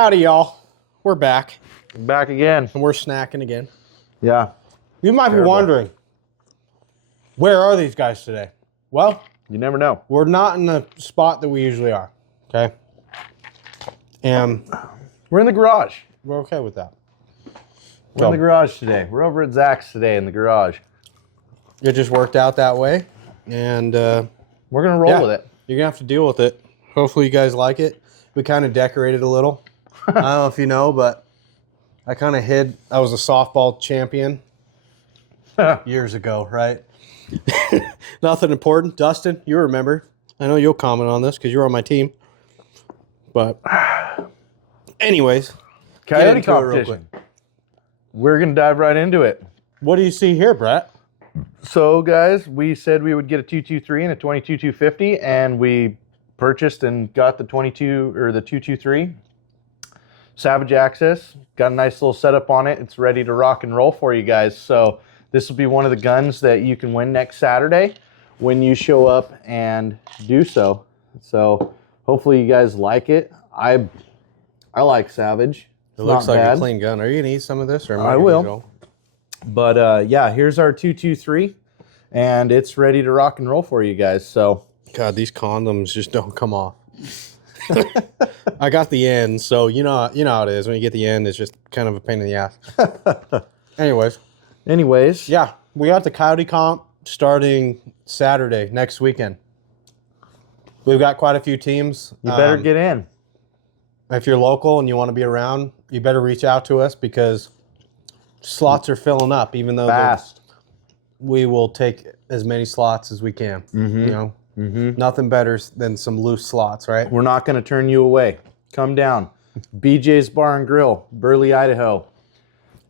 Howdy, y'all. We're back. Back again. And we're snacking again. Yeah. You might be wondering, where are these guys today? Well, You never know. we're not in the spot that we usually are, okay? And We're in the garage. we're okay with that. We're in the garage today. We're over at Zach's today in the garage. It just worked out that way, and We're going to roll with it. you're going to have to deal with it. Hopefully you guys like it. We kind of decorated a little. I don't know if you know, but I kind of hid. I was a softball champion years ago, right? Nothing important. Dustin, you remember. I know you'll comment on this because you're on my team. But anyways. Coyote into it real competition. We're going to dive right into it. What do you see here, Brett? So, guys, we said we would get a 223 and a 22-250, and we purchased and got the 223. Savage Access. Got a nice little setup on it. It's ready to rock and roll for you guys. So this will be one of the guns that you can win next Saturday when you show up and do so. So hopefully you guys like it. I like Savage. It looks like a clean gun. Are you going to eat some of this? Or I will. But yeah, here's our 223, and it's ready to rock and roll for you guys. So God, these condoms just don't come off. I got the end, so you know how it is. When you get the end, it's just kind of a pain in the ass. Anyways, yeah, we got the Coyote Comp starting Saturday, next weekend. We've got quite a few teams. you better get in. If you're local and you want to be around, you better reach out to us because slots are filling up, even though Fast. we will take as many slots as we can. You know, nothing better than some loose slots, right? We're not going to turn you away. Come down. BJ's Bar and Grill, Burley, Idaho.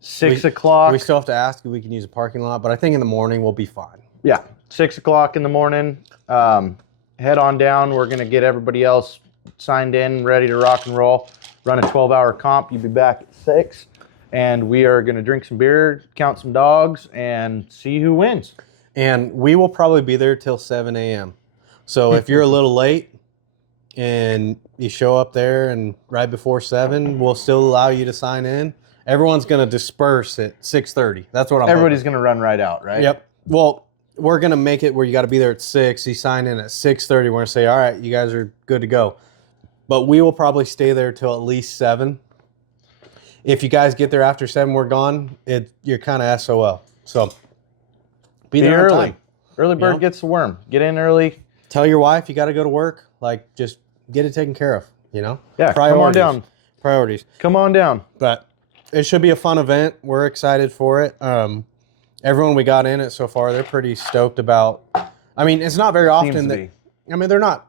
6 o'clock. We still have to ask if we can use a parking lot, but I think in the morning we'll be fine. Yeah, 6 o'clock in the morning. Head on down. We're going to get everybody else signed in, ready to rock and roll. Run a 12-hour comp. You'll be back at 6. And we are going to drink some beer, count some dogs, and see who wins. And we will probably be there till 7 a.m. So if you're a little late and you show up there and right before 7, we'll still allow you to sign in. Everyone's going to disperse at 6:30. That's what I'm Everybody's going to run right out, right? Yep. Well, we're going to make it where you got to be there at 6. You sign in at 6:30. We're going to say, all right, you guys are good to go. But we will probably stay there till at least 7. If you guys get there after 7, we're gone. You're kind of SOL. So be there early. on time. Early bird gets the worm. Get in early. Tell your wife you got to go to work. Like, just get it taken care of, you know? Yeah, Priorities. come on down. Priorities. Come on down. But it should be a fun event. We're excited for it. Everyone we got in it so far, they're pretty stoked about. I mean, it's not very often that. I mean, they're not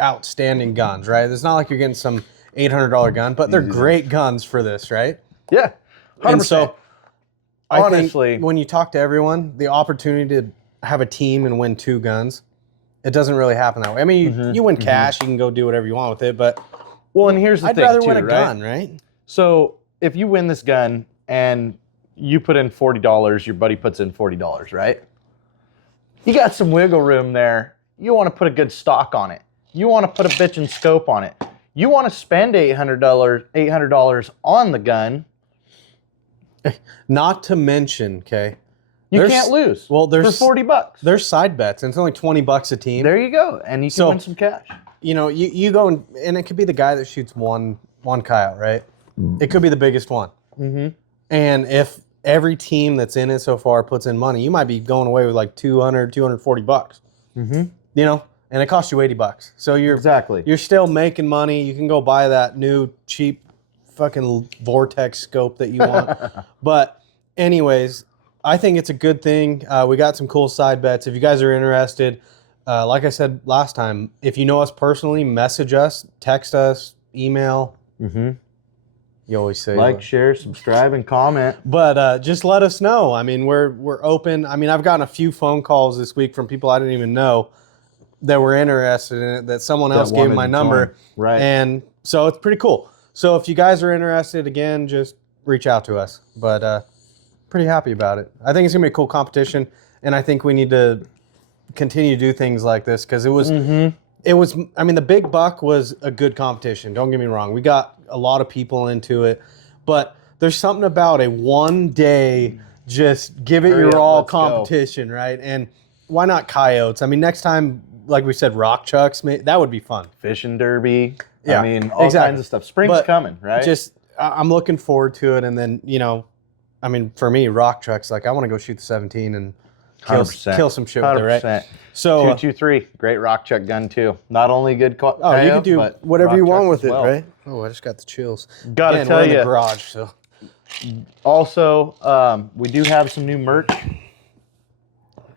outstanding guns, right? It's not like you're getting some $800 gun, but they're great guns for this, right? Yeah, 100%. And so, honestly, I think when you talk to everyone, the opportunity to have a team and win 2 guns, it doesn't really happen that way. I mean, you win cash, you can go do whatever you want with it, but well, and here's the I'd thing, rather too, win a right? gun, right? So if you win this gun and you put in $40, your buddy puts in $40, right? You got some wiggle room there. You want to put a good stock on it. You want to put a bitchin' scope on it. You want to spend $800 on the gun. Not to mention, okay, You can't lose. Well, there's for $40. There's side bets, and it's only $20 a team. There you go, and you can win some cash. You know, you go and it could be the guy that shoots one coyote, right? It could be the biggest one. And if every team that's in it so far puts in money, you might be going away with like $240. You know, and it costs you $80. So you're still making money. You can go buy that new cheap fucking Vortex scope that you want. But anyways, I think it's a good thing. We got some cool side bets. If you guys are interested, like I said last time, if you know us personally, message us, text us, email. You always say like, share, subscribe, and comment. But just let us know. I mean, we're open. I mean, I've gotten a few phone calls this week from people I didn't even know that were interested in it, that someone else gave my number. Right. And so it's pretty cool. So if you guys are interested, again, just reach out to us. But pretty happy about it. I think it's going to be a cool competition, and I think we need to continue to do things like this because it was it was, I mean, the Big Buck was a good competition. Don't get me wrong. We got a lot of people into it, but there's something about a 1 day, just give it Hurry your up, all let's go. competition, right? And why not coyotes? I mean, next time, like we said, rock chucks, that would be fun. Fishing derby. Yeah, I mean, all exactly. kinds of stuff. Spring's But coming, right? I'm looking forward to it. And then, I mean, for me, rock chucks, like I want to go shoot the 17 and kill 100%. some shit with it, right? 100%. So, 223, great rock chuck gun too. Not only good you can do but whatever rock you want chucks with as it, well. right? Oh, I just got the chills. Gotta Again, tell we're in you. the garage, so. Also, we do have some new merch.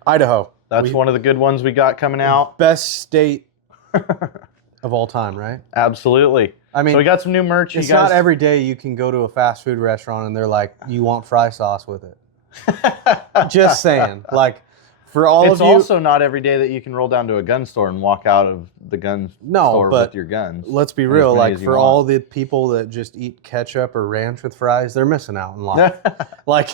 Idaho. That's one of the good ones we got coming out. Best state of all time, right? Absolutely. I mean, so we got some new merch. it's you guys, not every day you can go to a fast food restaurant and they're like, you want fry sauce with it. Just saying. Like, for all It's of you. also not every day that you can roll down to a gun store and walk out of the gun store but with your guns. Let's be And real. as many Like, as you for want. all the people that just eat ketchup or ranch with fries, they're missing out in life. Like,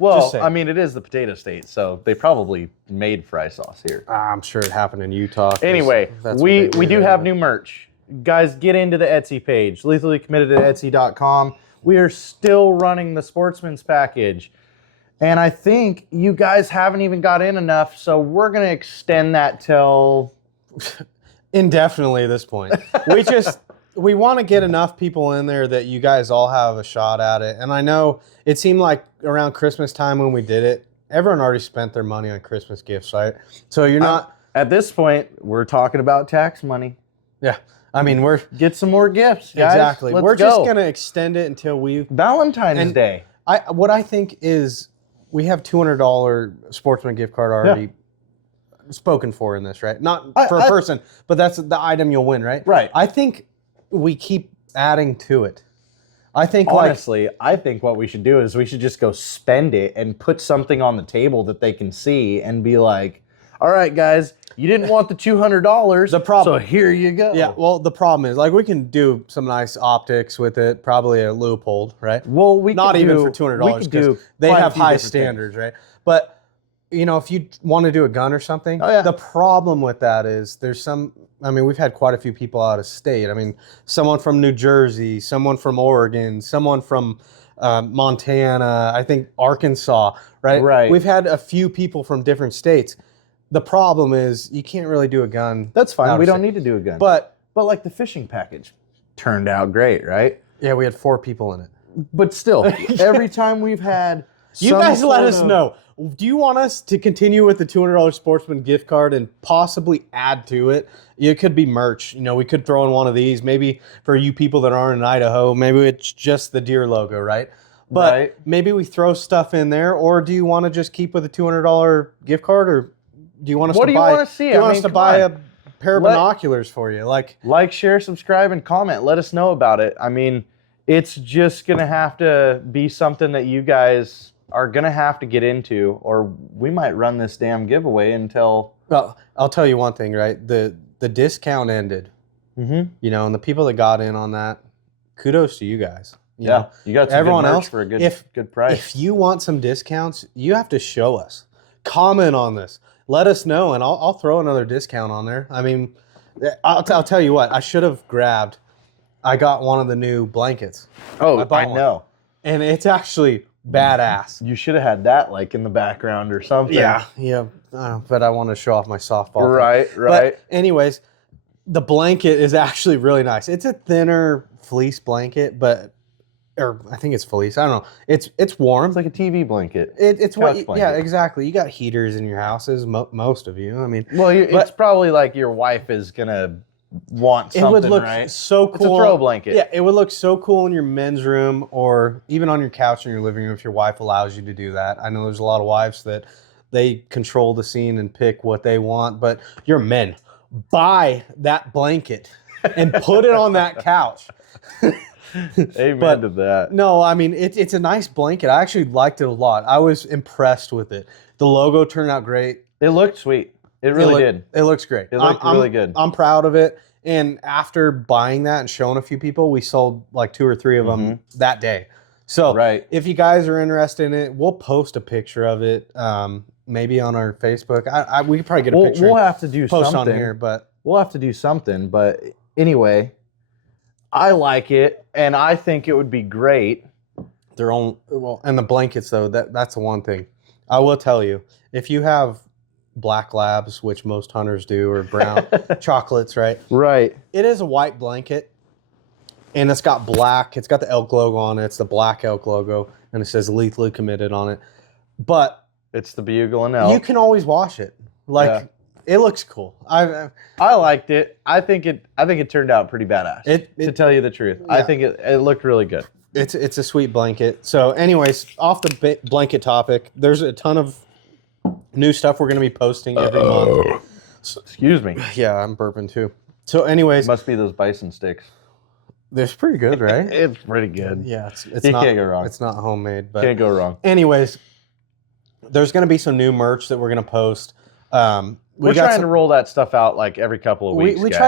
Well, just saying. I mean, it is the potato state, so they probably made fry sauce here. I'm sure it happened in Utah. 'cause Anyway, that's what we they do have new merch. Guys, get into the Etsy page, lethally committed at Etsy.com. We are still running the Sportsman's package. And I think you guys haven't even got in enough, so we're going to extend that till... Indefinitely at this point. We want to get enough people in there that you guys all have a shot at it. And I know it seemed like around Christmas time when we did it, everyone already spent their money on Christmas gifts, right? So you're not... At this point, we're talking about tax money. Yeah. I mean, we're... Get some more gifts, guys. Exactly. Let's We're go. just going to extend it until we... Valentine's Day. What I think is we have $200 Sportsman gift card already spoken for in this, right? Not for a person, but that's the item you'll win, right? Right. I think we keep adding to it. I think Honestly, I think what we should do is we should just go spend it and put something on the table that they can see and be like, all right, guys, you didn't want the $200. The problem- So here you go. yeah, well, the problem is, like, we can do some nice optics with it, probably a Leupold, right? Well, we Not could even do- for we $200 could do because they quite a have few high different things. standards, right? But, if you want to do a gun or something, Oh, yeah. the problem with that is we've had quite a few people out of state. I mean, someone from New Jersey, someone from Oregon, someone from Montana, I think Arkansas, right? Right. We've had a few people from different states. The problem is you can't really do a gun. That's fine. out We of don't state. need to do a gun. But, like the fishing package turned out great, right? yeah, we had 4 people in it. But still, every time we've had You some guys let sort us of- know. Do you want us to continue with the $200 Sportsman gift card and possibly add to it? It could be merch. We could throw in one of these. Maybe for you people that aren't in Idaho, maybe it's just the deer logo, right? But Right. maybe we throw stuff in there. Or do you want to just keep with a $200 gift card, or do you want us What to do you buy? wanna see? Do you I want mean, us to come buy on. a pair of Let- binoculars for you? Like, share, subscribe, and comment. Let us know about it. I mean, it's just going to have to be something that you guys are going to have to get into, or we might run this damn giveaway until... well, I'll tell you one thing, right? The discount ended, and the people that got in on that, kudos to you guys. You know? You got some Everyone good merch else, for a good, if- good price. If you want some discounts, you have to show us. Comment on this. Let us know, and I'll throw another discount on there. I mean, I'll tell you what. I should have grabbed. I got one of the new blankets, oh, I bought one. know. and it's actually badass. You should have had that like in the background or something. Yeah. But I want to show off my softball. thing. Right. But anyways, the blanket is actually really nice. It's a thinner fleece blanket, or I think it's fleece. I don't know. It's warm. It's like a TV blanket. It's what, couch yeah, blanket. exactly. You got heaters in your houses, most of you. I mean, Well, it's But- probably like your wife is going to want it something, would look right? so It's a cool. throw blanket. Yeah, it would look so cool in your men's room or even on your couch in your living room if your wife allows you to do that. I know there's a lot of wives that they control the scene and pick what they want, but you're men. Buy that blanket and put it on that couch. Amen But- to that. No, I mean, it's a nice blanket. I actually liked it a lot. I was impressed with it. The logo turned out great. It looked sweet. It really look- did. It looks great. It looked really good. I'm proud of it. And after buying that and showing a few people, we sold like 2 or 3 of them that day. So Right. if you guys are interested in it, we'll post a picture of it, maybe on our Facebook. We could probably get a picture We'll and have to do post something. on here. But we'll have to do something. But anyway, I like it, and I think it would be great. Their own, well, and the blankets though, that's the one thing. I will tell you, if you have black labs, which most hunters do, or brown chocolates, right? Right. It is a white blanket, and it's got black. It's got the elk logo on it. It's the black elk logo, and it says "Lethally Committed" on it. But It's the bugle and elk. you can always wash it. Like Yeah. it looks cool. I liked it. I think it turned out pretty badass. To tell you the truth, I Yeah. think it looked really good. It's a sweet blanket. So, anyways, off the blanket topic, there's a ton of new stuff we're going to be posting every month. Excuse me. Yeah, I'm burping too. So, anyways, Must be those bison sticks. they're pretty good, right? It's pretty good. Yeah, it's You not. can't go wrong. It's not homemade, but Can't go wrong. anyways, there's going to be some new merch that we're going to post. We're trying to roll that stuff out like every couple of weeks. We guys.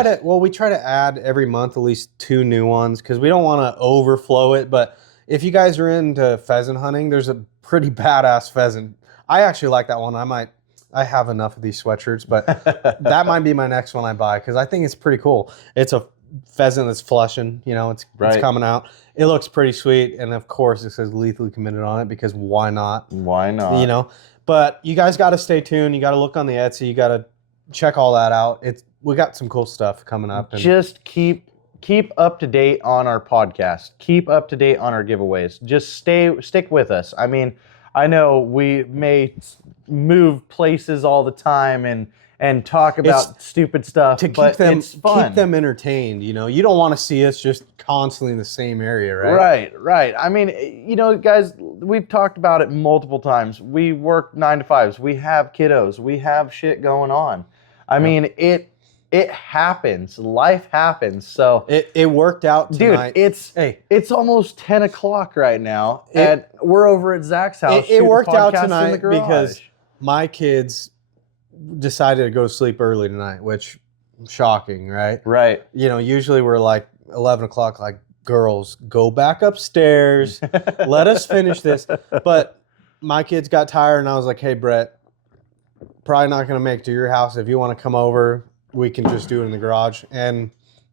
try to add every month at least 2 new ones because we don't want to overflow it. But if you guys are into pheasant hunting, there's a pretty badass pheasant. I actually like that one. I have enough of these sweatshirts, but that might be my next one I buy because I think it's pretty cool. It's a pheasant that's flushing, it's Right. coming out. It looks pretty sweet, and of course it says "Lethally Committed" on it because why not? Why not? But you guys got to stay tuned. You got to look on the Etsy. You got to check all that out. We got some cool stuff coming up. And Just keep up to date on our podcast. Keep up to date on our giveaways. Just stick with us. I mean, I know we may move places all the time and talk about stupid stuff, to but it's fun. keep them entertained. You don't want to see us just constantly in the same area, right? Right. I mean, guys, we've talked about it multiple times. We work 9 to 5s. We have kiddos. We have shit going on. I mean, it happens. Life happens. So, It worked out tonight. dude, it's almost 10 o'clock right now, and we're over at Zach's house. It shooting worked out podcasts in the tonight garage. because my kids decided to go to sleep early tonight, which shocking, right? right. Usually we're like 11 o'clock, like, girls, go back upstairs. Let us finish this. But my kids got tired, and I was like, hey, Brett, probably not going to make it to your house. If you want to come over, we can just do it in the garage. And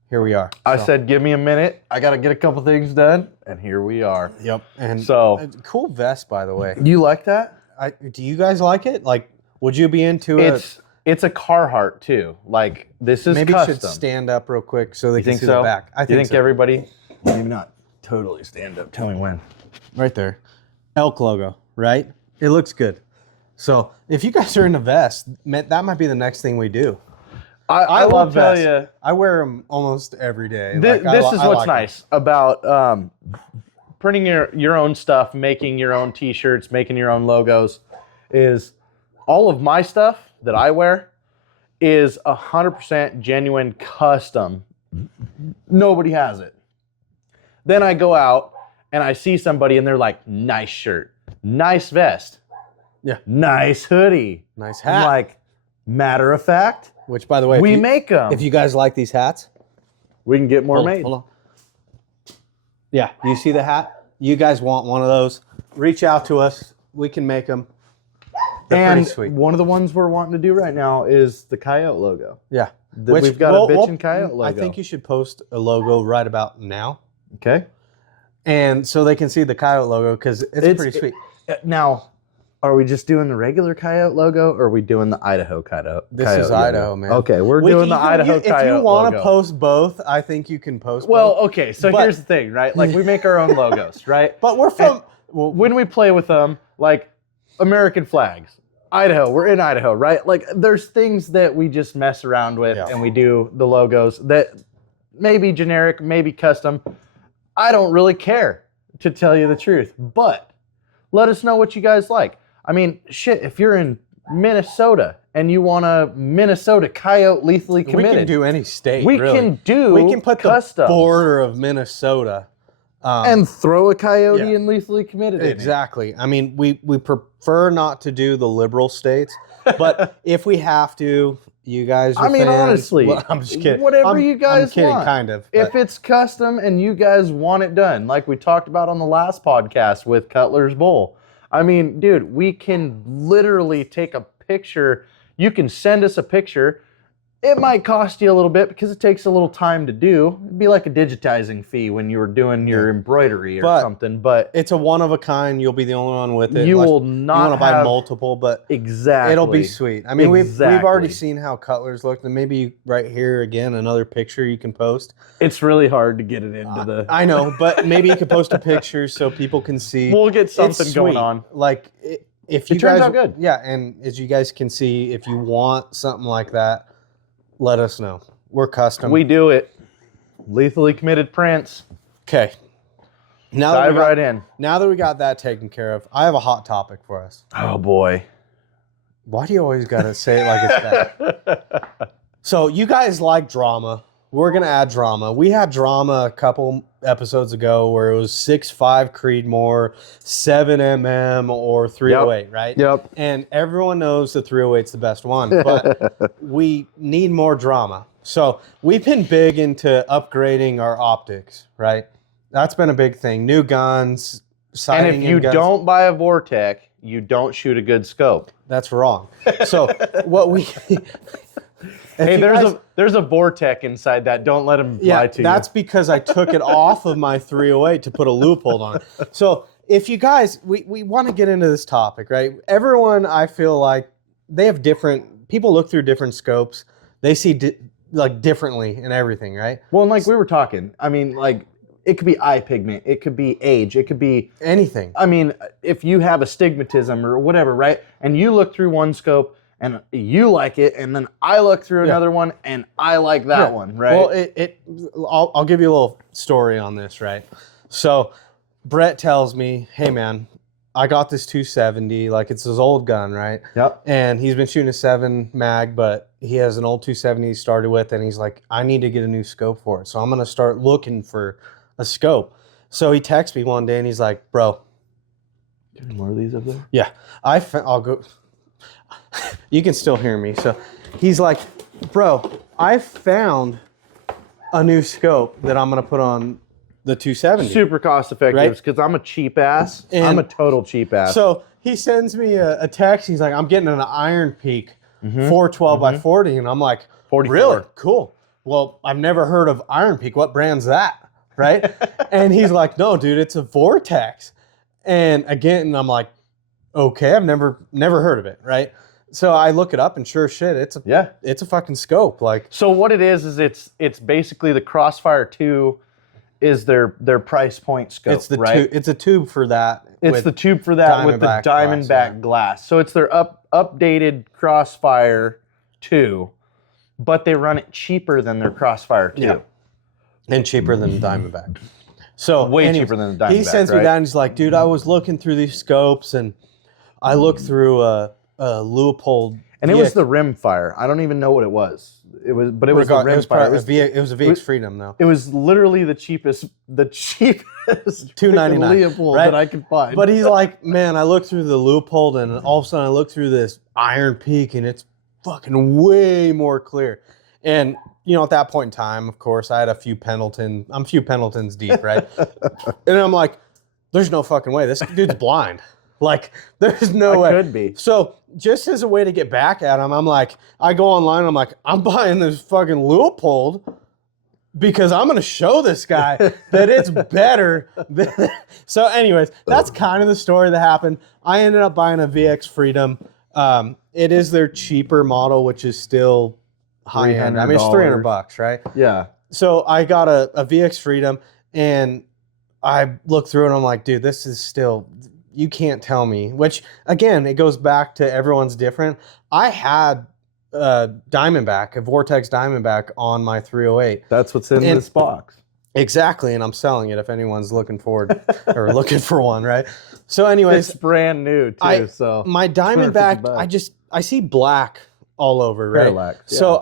here we are. I So, said, give me a minute. I got to get a couple things done, and here we are. yep. And So, cool vest, by the way. you like that? Do you guys like it? Like, would you be into it? It's a Carhartt too. Like, this is Maybe custom. it should stand up real quick so they You can think see so? the back. I You think so. everybody? Maybe not totally stand up. Tell me when. Right there. Elk logo, right? It looks good. So if you guys are in a vest, that might be the next thing we do. I love will tell vests. you, I wear them almost every day. this is I what's like 'em. nice about printing your own stuff, making your own T-shirts, making your own logos. Is all of my stuff that I wear is 100% genuine custom. Nobody has it. Then I go out and I see somebody and they're like, nice shirt, nice vest, Yeah. nice hoodie. Nice I'm hat. like, matter of fact, Which, by the way, we make them. if you guys like these hats, We can get more hold, made. hold on. Yeah, you see the hat? You guys want one of those? Reach out to us. We can make them. They're And pretty sweet. one of the ones we're wanting to do right now is the coyote logo. Yeah. We've got a bitchin' coyote logo. I think you should post a logo right about now. Okay. And so they can see the coyote logo because it's pretty sweet. Now, are we just doing the regular coyote logo, or are we doing the Idaho coyote? This coyote is logo? Idaho, man. Okay, we're doing the Idaho coyote If you want logo. to post both, I think you can post Well, both. okay, so But- here's the thing, right? Like, we make our own logos, right? But we're from... Well, When we play with them, like American flags, Idaho, we're in Idaho, right? Like, there's things that we just mess around with, Yeah. and we do the logos that may be generic, maybe custom. I don't really care, to tell you the truth. But let us know what you guys like. I mean, shit, if you're in Minnesota and you want a Minnesota coyote lethally we committed, can do any state, we really. can do We can put custom the border of Minnesota. and throw a coyote yeah. and lethally committed in it. Exactly. I mean, we prefer not to do the liberal states, but if we have to, you guys are I mean, fans. honestly, Well, I'm just kidding. whatever you guys I'm kidding, want. kind of. If but- it's custom and you guys want it done, like we talked about on the last podcast with Cutler's Bowl. I mean, dude, we can literally take a picture. You can send us a picture It might cost you a little bit because it takes a little time to do. It'd be like a digitizing fee when you were doing your embroidery or something, but it's a one of a kind. You'll be the only one with it. you unless will not you want to buy have- multiple, but exactly. it'll be sweet. I mean, we've Exactly. already seen how Cutler's looked, and maybe right here again another picture you can post. It's really hard to get it into the. I know, but maybe you could post a picture so people can see. We'll get It's something going sweet. on. Like if you It turns guys, out good. yeah, and as you guys can see, if you want something like that, let us know. We're custom. We do it. Lethally Committed Prints. Okay. Now Dive right in. Now that we got that taken care of, I have a hot topic for us. Oh boy. Why do you always gotta say it like it's bad? So you guys like drama. We're gonna add drama. We had drama a couple episodes ago where it was 6'5" Creedmoor, 7mm, or 308, right? Yep. And everyone knows the 308's the best one, but we need more drama. So we've been big into upgrading our optics, right? That's been a big thing. New guns, And sighting if you guns. don't buy a Vortec, you don't shoot a good scope. That's wrong. So what we Hey, you there's guys- a Vortec inside that. Don't let him lie to that's because I took it off of my 308 to put a loophole on it. So if you guys, we want to get into this topic, right? Everyone, I feel like they have different, people look through different scopes. They see like differently in everything, right? you. Well, and like we were talking, I mean, like it could be eye pigment, it could be age, it could be Anything. I mean, if you have astigmatism or whatever, right? And you look through one scope and you like it, and then I look through another one and I like that one, right? Well, I'll give you a little story on this, right? So Brett tells me, hey man, I got this 270, like it's his old gun, right? Yep. And he's been shooting a 7 mag, but he has an old 270 he started with, and he's like, I need to get a new scope for it. So I'm gonna start looking for a scope. So he texts me one day and he's like, bro, Any more of these up there? yeah, I'll go. You can still hear me. So he's like, bro, I found a new scope that I'm gonna put on the 270. Super cost effective Right? because I'm a cheap ass. And- I'm a total cheap ass. So he sends me a text. He's like, I'm getting an Iron Peak 412 by 40, and I'm like, 44. really cool. Well, I've never heard of Iron Peak. What brand's that? Right? And he's like, no, dude, it's a Vortex. And again, I'm like, okay, I've never heard of it. Right? So I look it up, and sure shit, it's a fucking scope. Like, So what it is it's basically the Crossfire 2 is their price point scope. it's the right? it's a tube for that. It's with- the tube for that with the Diamondback Diamondback glass, glass. So it's their updated Crossfire 2, but they run it cheaper than their Crossfire 2. Yeah. and cheaper than Diamondback. So Way anyways, cheaper than the Diamondback. He sends me right? that and he's like, dude, I was looking through these scopes and I looked through a Leupold. And it was the Rimfire. I don't even know what it was. It was the it was Rimfire. probably it was a VX Freedom though. It was literally the cheapest $2.99, freaking Leopold right? that I could find. But he's like, man, I looked through the Leupold and all of a sudden I looked through this Iron Peak and it's fucking way more clear. And you know, at that point in time, of course, I had I'm a few Pendletons deep, right? And I'm like, there's no fucking way. This dude's blind. Like, there's no way. could be. So, just as a way to get back at him, I'm like, I go online, I'm like, I'm buying this fucking Leupold because I'm going to show this guy that it's better. So, anyways, that's kind of the story that happened. I ended up buying a VX Freedom. It is their cheaper model, which is still high end. I mean, it's $300, right? Yeah. So I got a VX Freedom and I looked through it and I'm like, dude, this is still, you can't tell me. Which, again, it goes back to everyone's different. I had Diamondback, a Vortex Diamondback on my 308. That's what's in And- this box. Exactly, and I'm selling it if anyone's looking forward or looking for one, right? So anyways, It's brand new too, so my Diamondback, $250. I see black all over, right? Parallax, yeah. So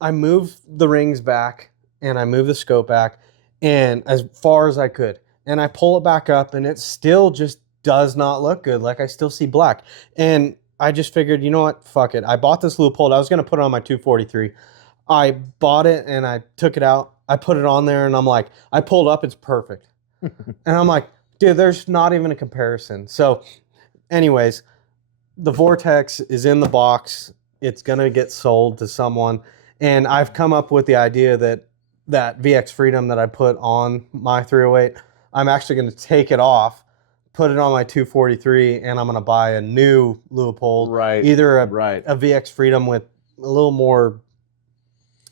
I move the rings back and I move the scope back and as far as I could. And I pull it back up and it still just does not look good. Like I still see black. And I just figured, you know what? Fuck it. I bought this Leupold. I was going to put it on my 243. I bought it and I took it out. I put it on there and I'm like, I pulled up, it's perfect. And I'm like, dude, there's not even a comparison. So anyways, the Vortex is in the box. It's going to get sold to someone. And I've come up with the idea that VX Freedom that I put on my 308, I'm actually going to take it off, put it on my 243, and I'm going to buy a new Leupold. Right. Either a VX Freedom with a little more.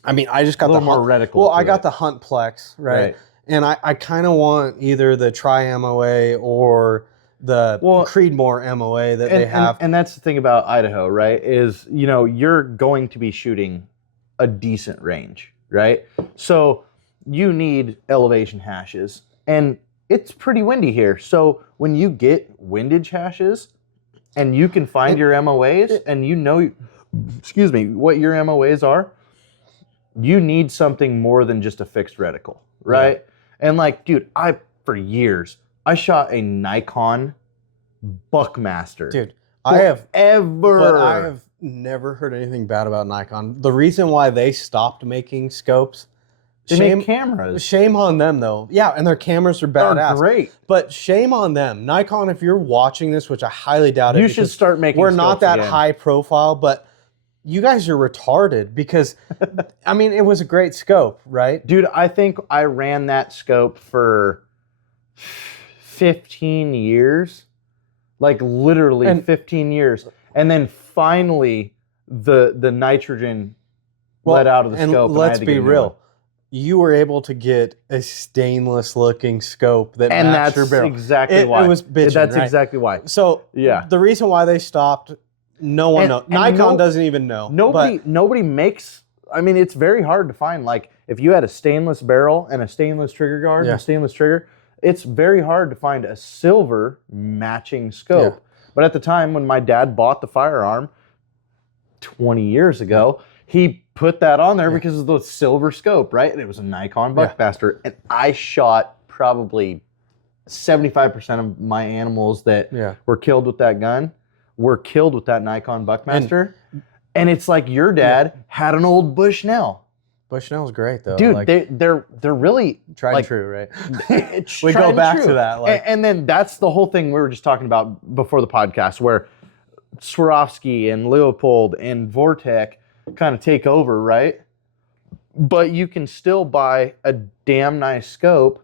I mean, I just got the more reticle. Well, I got the Hunt Plex, right? And I kind of want either the Tri-MOA or the Creedmoor MOA that they have. And that's the thing about Idaho, right? Is, you're going to be shooting a decent range, right? So you need elevation hashes. And it's pretty windy here. So when you get windage hashes and you can find your MOAs and what your MOAs are, you need something more than just a fixed reticle, right? Yeah. And dude, for years, I shot a Nikon Buckmaster. Dude, I have never heard anything bad about Nikon. The reason why they stopped making scopes, they make cameras. Shame on them, though. Yeah, and their cameras are badass. They're great. But shame on them. Nikon, if you're watching this, which I highly doubt it. You should start making We're not that again. high profile, but you guys are retarded because, I mean, it was a great scope, right? Dude, I think I ran that scope for 15 years. Literally 15 years. And then finally, the nitrogen let out of the scope. And let's be real. You were able to get a stainless-looking scope that matched your barrel. Exactly why. It was bitching, That's right? exactly why. So the reason why they stopped, no one knows. Nikon doesn't even know. Nobody makes. I mean, it's very hard to find. If you had a stainless barrel and a stainless trigger guard and a stainless trigger, it's very hard to find a silver matching scope. Yeah. But at the time when my dad bought the firearm 20 years ago, he put that on there because of the silver scope, right? And it was a Nikon Buckmaster. And I shot probably 75% of my animals that were killed with that gun were killed with that Nikon Buckmaster. And it's like your dad had an old Bushnell. Bushnell's great, though. Dude, they're really... Tried and true, right? We go back to that. And then that's the whole thing we were just talking about before the podcast, where Swarovski and Leupold and Vortec kind of take over, right? But you can still buy a damn nice scope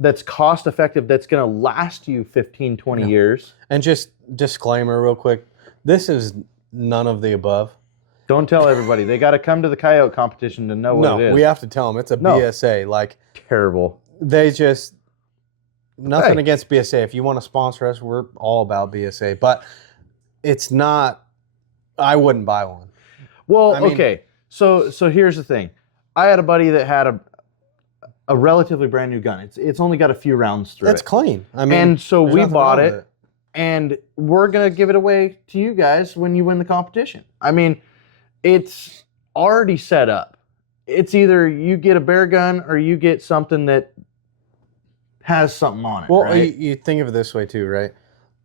that's cost effective, that's going to last you 15, 20 years. And just disclaimer real quick, this is none of the above. Don't tell everybody. They got to come to the coyote competition to know what it is. No, we have to tell them. It's a BSA. Terrible. They just, nothing against BSA. If you want to sponsor us, we're all about BSA. But it's not, I wouldn't buy one. Well, okay. So here's the thing. I had a buddy that had a relatively brand new gun. It's only got a few rounds through it. It's clean. And so we bought it, and we're going to give it away to you guys when you win the competition. I mean, it's already set up. It's either you get a bear gun or you get something that has something on it. Well, right? you think of it this way too, right?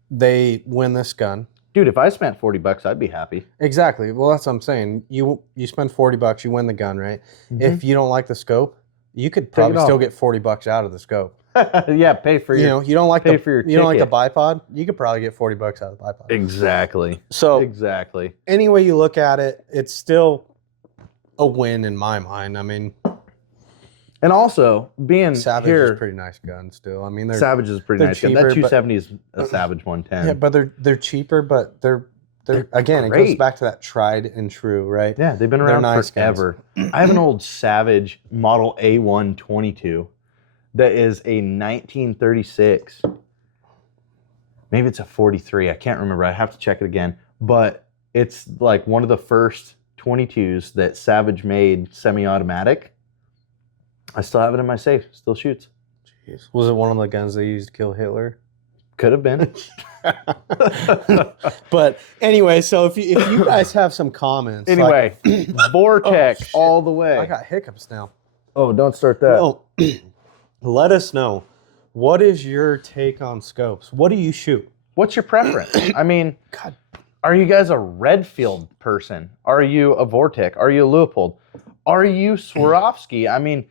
They win this gun. Dude, if I spent $40, I'd be happy. Exactly. Well, that's what I'm saying. You spend $40, you win the gun, right? Mm-hmm. If you don't like the scope, you could probably still get $40 out of the scope. Yeah, pay for your. You don't like pay for your you don't like the bipod. You could probably get $40 out of the bipod. Exactly. So exactly. Any way you look at it, it's still a win in my mind. I mean, and also being Savage here, is a pretty nice gun still. I mean, Savage is a pretty nice gun. That 270 is a Savage 110. Yeah, but they're cheaper, but they're again, great. It goes back to that tried and true, right? Yeah, they've been around forever. I have an old Savage Model A122 that is a 1936. Maybe it's a 43. I can't remember. I have to check it again. But it's like one of the first 22s that Savage made semi-automatic. I still have it in my safe. Still shoots. Jeez. Was it one of the guns they used to kill Hitler? Could have been. But anyway, so if you guys have some comments. Anyway, Vortec all the way. I got hiccups now. Oh, don't start that. Well, let us know. What is your take on scopes? What do you shoot? What's your preference? I mean, God, are you guys a Redfield person? Are you a Vortec? Are you a Leupold? Are you Swarovski? I mean,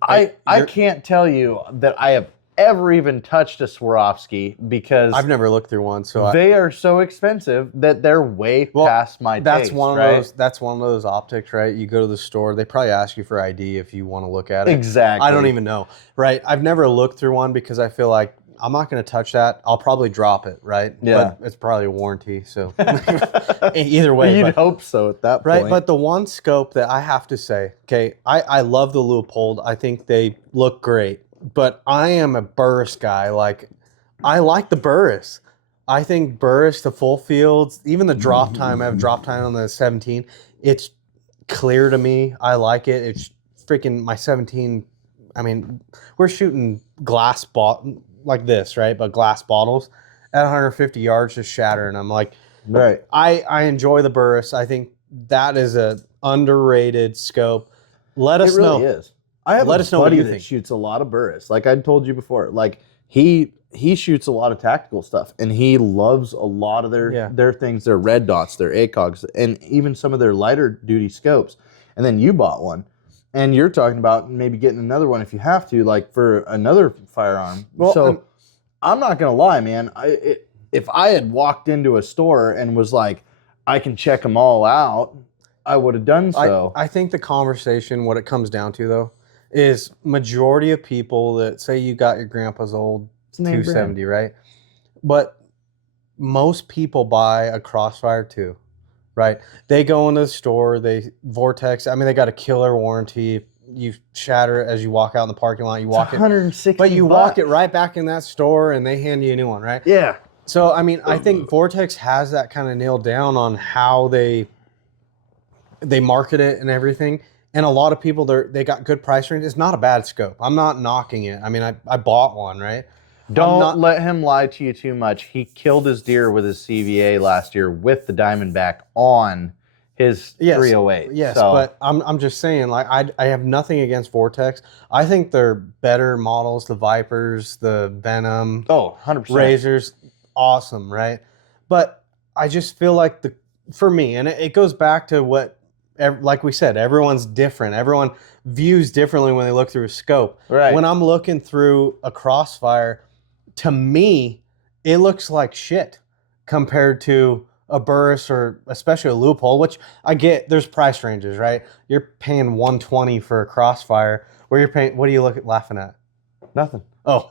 I can't tell you that I have ever even touched a Swarovski because I've never looked through one, so they are so expensive that they're way past my that's taste. one of right? those. That's one of those optics, right? You go to the store, they probably ask you for ID if you want to look at it. Exactly. I don't even know, right? I've never looked through one because I feel like I'm not going to touch that. I'll probably drop it, right? Yeah. But it's probably a warranty, so either way. You'd but- hope so at that Right, point. but the one scope that I have to say, okay, I love the Leupold. I think they look great, but I am a Burris guy. Like, I like the Burris. I think Burris, the full fields, even the drop time, I have drop time on the 17. It's clear to me. I like it. It's freaking my 17. I mean, we're shooting glass like this, right? But glass bottles at 150 yards just shattering. I'm like, right. I enjoy the Burris. I think that is a underrated scope. Let us It really know. is. I have Let a us know what buddy you that think. shoots a lot of Burris. Like I told you before, like he shoots a lot of tactical stuff, and he loves a lot of their things, their red dots, their ACOGs, and even some of their lighter duty scopes. And then you bought one, and you're talking about maybe getting another one if you have to, like for another firearm. Well, so I'm not gonna lie, man. If I had walked into a store and was like, I can check them all out, I would have done so. I think the conversation, what it comes down to though, is majority of people that say you got your grandpa's old It's a name 270, right? But most people buy a Crossfire 2, right? They go into the store, they Vortex. I mean, they got a killer warranty. You shatter it as you walk out in the parking lot. You walk it, 160. but you walk it right back in that store, and they hand you a new one, right? Yeah. So, I mean, I think Vortex has that kind of nailed down on how they market it and everything. And a lot of people, they got good price range. It's not a bad scope. I'm not knocking it. I mean, I bought one, right? Don't let him lie to you too much. He killed his deer with his CVA last year with the Diamondback on his 308. Yes, so. but I'm just saying, like, I have nothing against Vortex. I think they're better models. The Vipers, the Venom, 100%. Razors, awesome, right? But I just feel like for me, and it goes back to what, like we said, everyone's different. Everyone views differently when they look through a scope. Right. When I'm looking through a Crossfire, to me, it looks like shit compared to a Burris or especially a Leupold, which I get. There's price ranges, right? You're paying $120 for a Crossfire. Where you're paying? What are you laughing at? Nothing. Oh,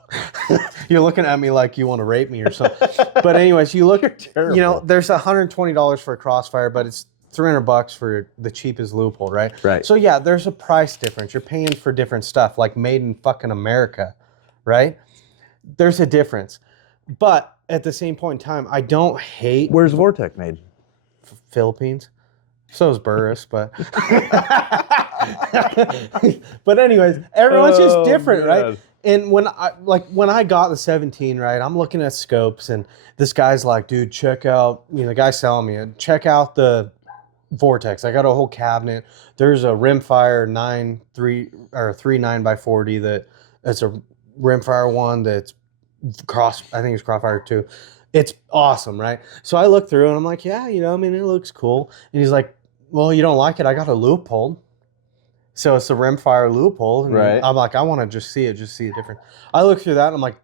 you're looking at me like you want to rape me or something. But anyways, you look. Terrible. You know, there's $120 for a Crossfire, but it's $300 for the cheapest Leupold, right? Right. So yeah, there's a price difference. You're paying for different stuff, like made in fucking America, right? There's a difference, but at the same point in time, I don't hate Where's Vortex made? Philippines. So is Burris, but but anyways, everyone's just different, right? And when I got the 17, right, I'm looking at scopes, and this guy's like, dude, check out, the guy selling me it, check out the Vortex. I got a whole cabinet. There's a Rimfire 3 9x40 that's a Rimfire one that's I think it's Crossfire 2. It's awesome, right? So I look through and I'm like, yeah, I mean, it looks cool. And he's like, well, you don't like it? I got a Leupold. So it's the Rimfire Leupold. And Right. I'm like, I want to just see it different. I look through that and I'm like,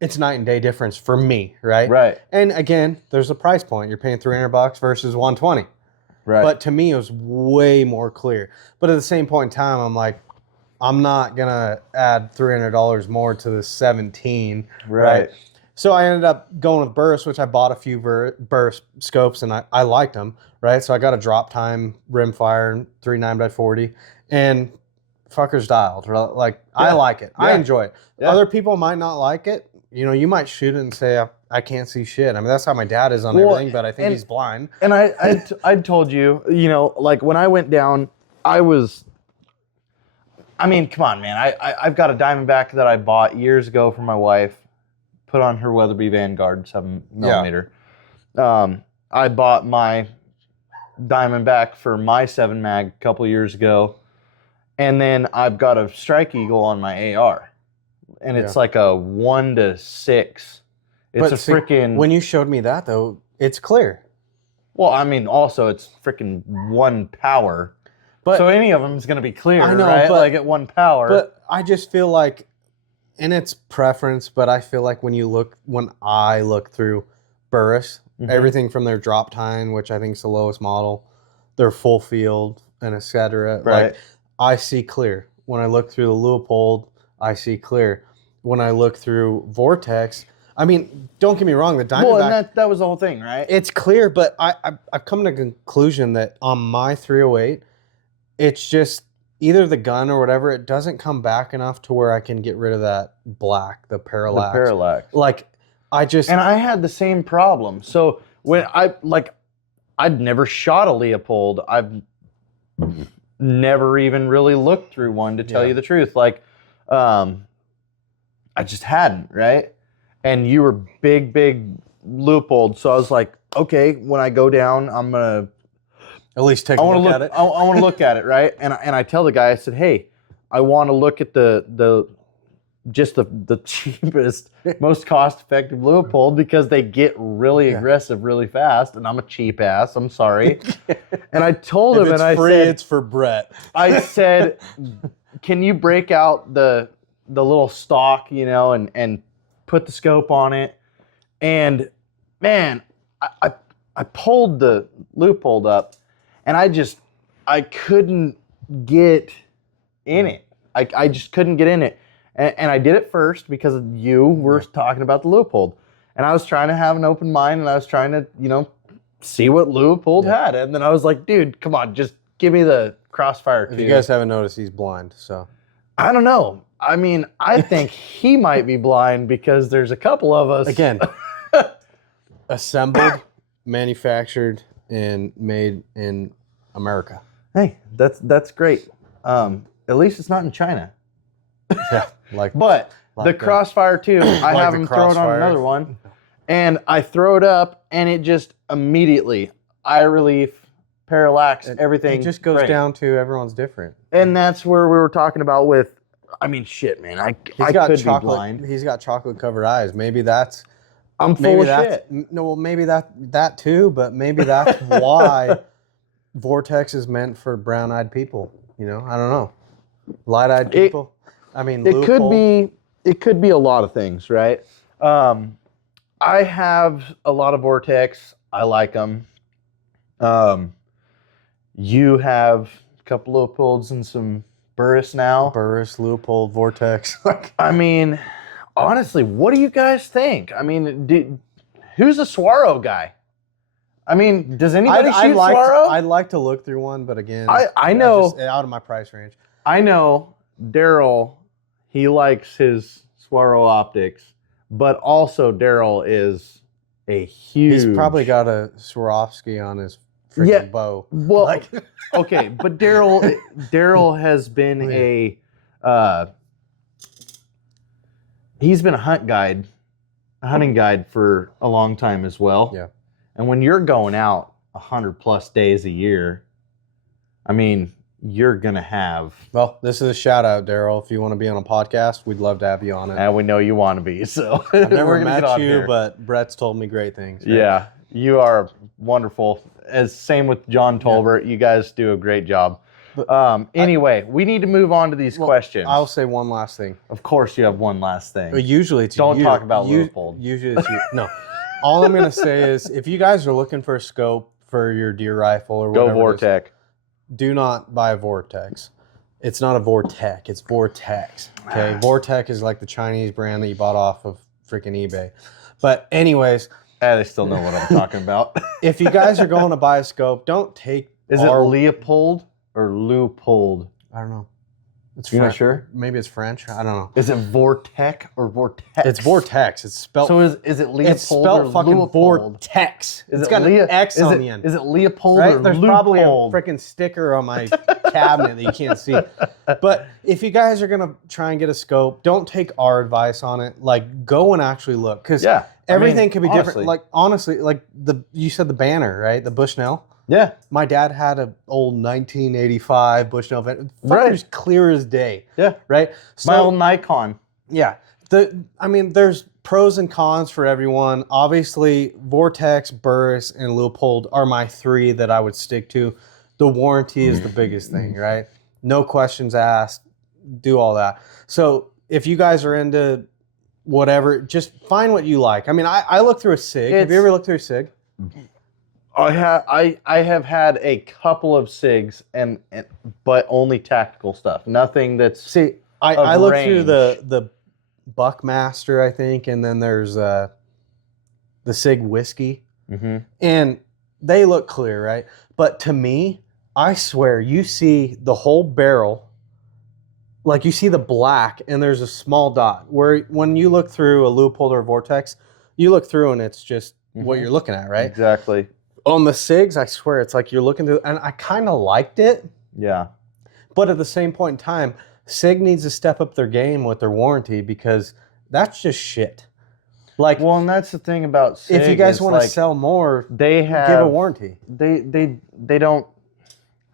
it's night and day difference for me, right? Right. And again, there's a price point. You're paying $300 versus $120. Right. But to me, it was way more clear. But at the same point in time, I'm like, I'm not going to add $300 more to the 17. Right. So I ended up going with Burris, which I bought a few Burris scopes, and I liked them, right? So I got a drop time Rimfire 3 9x40, and fuckers dialed. Like, Yeah. I like it. I Yeah. enjoy it. Yeah. Other people might not like it. You might shoot it and say, I can't see shit. I mean, that's how my dad is on Well, everything, but I think and- he's blind. And I told you, like when I went down, I mean, come on, man. I've got a Diamondback that I bought years ago for my wife, put on her Weatherby Vanguard 7mm. I bought my Diamondback for my 7 mag a couple years ago, and then I've got a Strike Eagle on my AR, and it's like a 1:6. It's But a see, freaking. When you showed me that, though, it's clear. Well, I mean, also it's freaking 1 power. But So any of them is going to be clear, I know, right? but- Like at 1 power. But I just feel like and it's preference, but I feel like when I look through Burris, everything from their drop tine, which I think is the lowest model, their full field, and etc. Right. Like I see clear. When I look through the Leupold, I see clear. When I look through Vortex, I mean, don't get me wrong, the Diamondback. Well, and that was the whole thing, right? It's clear, but I've come to the conclusion that on my 308, it's just either the gun or whatever. It doesn't come back enough to where I can get rid of that black, the parallax. The parallax. Like I just And I had the same problem. So when I'd never shot a Leopold. I've never even really looked through one, to tell you the truth. Like, I just hadn't, right? And you were big Leupold, so I was like, okay, when I go down, I'm gonna at least take a look at it. I want to look at it, right? And I tell the guy, I said, hey, I want to look at the cheapest, most cost-effective Leupold, because they get really aggressive really fast, and I'm a cheap ass. I'm sorry. And I told him, and I said, it's for Brett. I said, can you break out the little stock, and put the scope on it? And man, I pulled the Leupold up, and I couldn't get in it. I just couldn't get in it. And I did it first because you were talking about the Leupold. And I was trying to have an open mind, and I was trying to, see what Leupold had. And then I was like, dude, come on, just give me the Crossfire 2. If you guys haven't noticed, he's blind, so. I don't know. I mean, I think he might be blind because there's a couple of us. Again, assembled, manufactured, and made in America. Hey, that's great. At least it's not in China. Yeah, But the Crossfire 2, I have him throw it on another one, and I throw it up, and it just immediately, eye relief, parallax, everything. It just goes down to everyone's different. And that's where we were talking about with, I mean, shit, man. I could be blind. He's got chocolate covered eyes. Maybe that's. I'm full of shit. No, well, maybe that too, but maybe that's why Vortex is meant for brown-eyed people. I don't know, light-eyed people. I mean, it could be a lot of things, right? I have a lot of Vortex. I like them. You have a couple of Leopolds and some Burris now. Burris, Leupold, Vortex. I mean, honestly, what do you guys think? I mean, who's a Swaro guy? I mean, does anybody shoot Swaro? I'd like to look through one, but again, I know just out of my price range. I know Daryl, he likes his Swaro optics, but also Daryl is a huge. He's probably got a Swarovski on his freaking bow. Well, okay, but Daryl has been he's been a hunting guide for a long time as well. Yeah. And when you're going out 100+ days a year, I mean, you're gonna have. Well, this is a shout out, Daryl. If you want to be on a podcast, we'd love to have you on it. And we know you want to be, so I've never we're gonna get met on you, here. but Brett's told me great things. Right? Yeah, you are wonderful. Same with John Tolbert. You guys do a great job. Anyway, we need to move on to these questions. I'll say one last thing. Of course, you have one last thing. Usually it's Don't talk about Leupold. Usually it's you. No. All I'm going to say is if you guys are looking for a scope for your deer rifle or whatever, Go Vortex. Do not buy a Vortex. It's not a Vortec. It's Vortex. Okay. Vortex is like the Chinese brand that you bought off of freaking eBay. But anyways. They still know what I'm talking about. If you guys are going to buy a scope, don't take. Is it Leopold or Leupold? I don't know. It's You're not sure? Maybe it's French. I don't know. Is it Vortec or Vortex? It's Vortex. It's spelled. So is it Leopold it's spelled or fucking Leupold? Vortex. It's got an X on the end. Is it Leopold right? or There's Leupold? probably a freaking sticker on my cabinet that you can't see. But if you guys are gonna try and get a scope, don't take our advice on it. Like, go and actually look, because everything could be different. Like honestly, like you said the banner, right? The Bushnell. Yeah. My dad had an old 1985 Bushnell Banner. Right. Fucker's clear as day. Yeah. Right. So, my old Nikon. Yeah. There's pros and cons for everyone. Obviously, Vortex, Burris, and Leupold are my three that I would stick to. The warranty is the biggest thing, right? No questions asked. Do all that. So if you guys are into whatever, just find what you like. I mean, I look through a SIG. Have you ever looked through a SIG? I have had a couple of SIGs but only tactical stuff. Nothing that's See, I look through range. the Buckmaster, I think, and then there's the SIG whiskey, and they look clear, right? But to me, I swear, you see the whole barrel, like you see the black, and there's a small dot. Where when you look through a Leupold or a Vortex, you look through and it's just what you're looking at, right? Exactly. On the SIGs, I swear, it's like you're looking through, and I kind of liked it. Yeah. But at the same point in time, SIG needs to step up their game with their warranty because that's just shit. Like, Well, and that's the thing about SIG. if you guys is, want to like, sell more, they have give a warranty. They don't,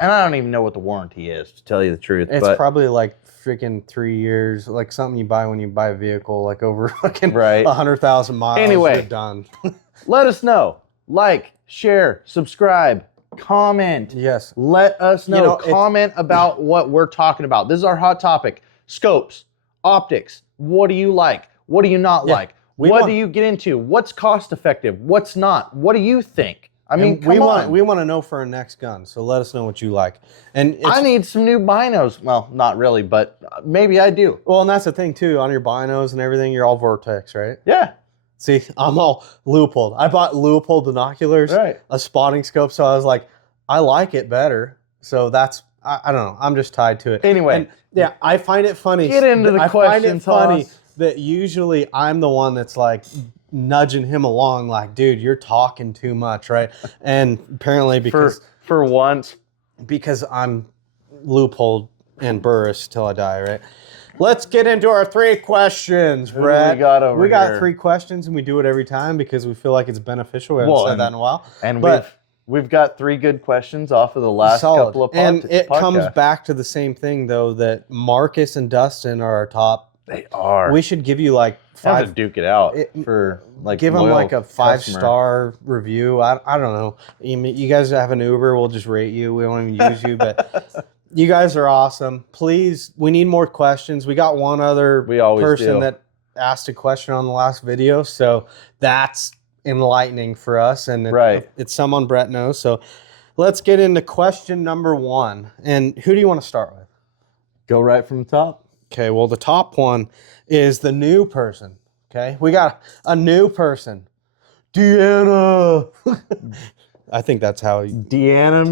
and I don't even know what the warranty is, to tell you the truth. It's but probably like freaking 3 years, like something you buy when you buy a vehicle, like over fucking Right. 100,000 miles. Anyway. You're done. let us know. Like, share, subscribe, comment. Yes. Let us know. You know, it's- Comment about what we're talking about. This is our hot topic. Scopes, optics. What do you like? What do you not Yeah, like? we What want- do you get into? What's cost effective? What's not? What do you think? I mean, And come on. we want to know for our next gun. So let us know what you like. And it's, I need some new binos. Well, not really, but maybe I do. well, and that's the thing too. On your binos and everything, you're all Vortex, right? Yeah. See, I'm all Leupold. I bought Leupold binoculars, Right. a spotting scope, so I was like, I like it better. So that's, I don't know. I'm just tied to it. Anyway. And yeah, I find it funny. Get into the I find it questions, funny Hoss. that usually I'm the one that's like nudging him along, like, dude, you're talking too much, right? And apparently For once. because I'm Leupold and Burris till I die, right? Let's get into our 3 questions, Who do Brett. we got over We got here? 3 questions, and we do it every time because we feel like it's beneficial. We haven't Well, said and- that in a while. And But- we've got 3 good questions off of the last Solid. couple of and it comes podcasts. back to the same thing, though, that Marcus and Dustin are our top. They are. We should give you like have to 5. duke it out It- for like Give them loyal like a customer. 5-star review. I don't know. You guys have an Uber. We'll just rate you. We won't even use you, but you guys are awesome. Please, we need more questions. We got one other We always person do. that asked a question on the last video, so that's enlightening for us, and Right. it's someone Brett knows. So let's get into question number 1. And who do you want to start with? Go right from the top. Okay, well, the top one is the new person. Okay, we got a new person, Deanna. I think that's how. Deanna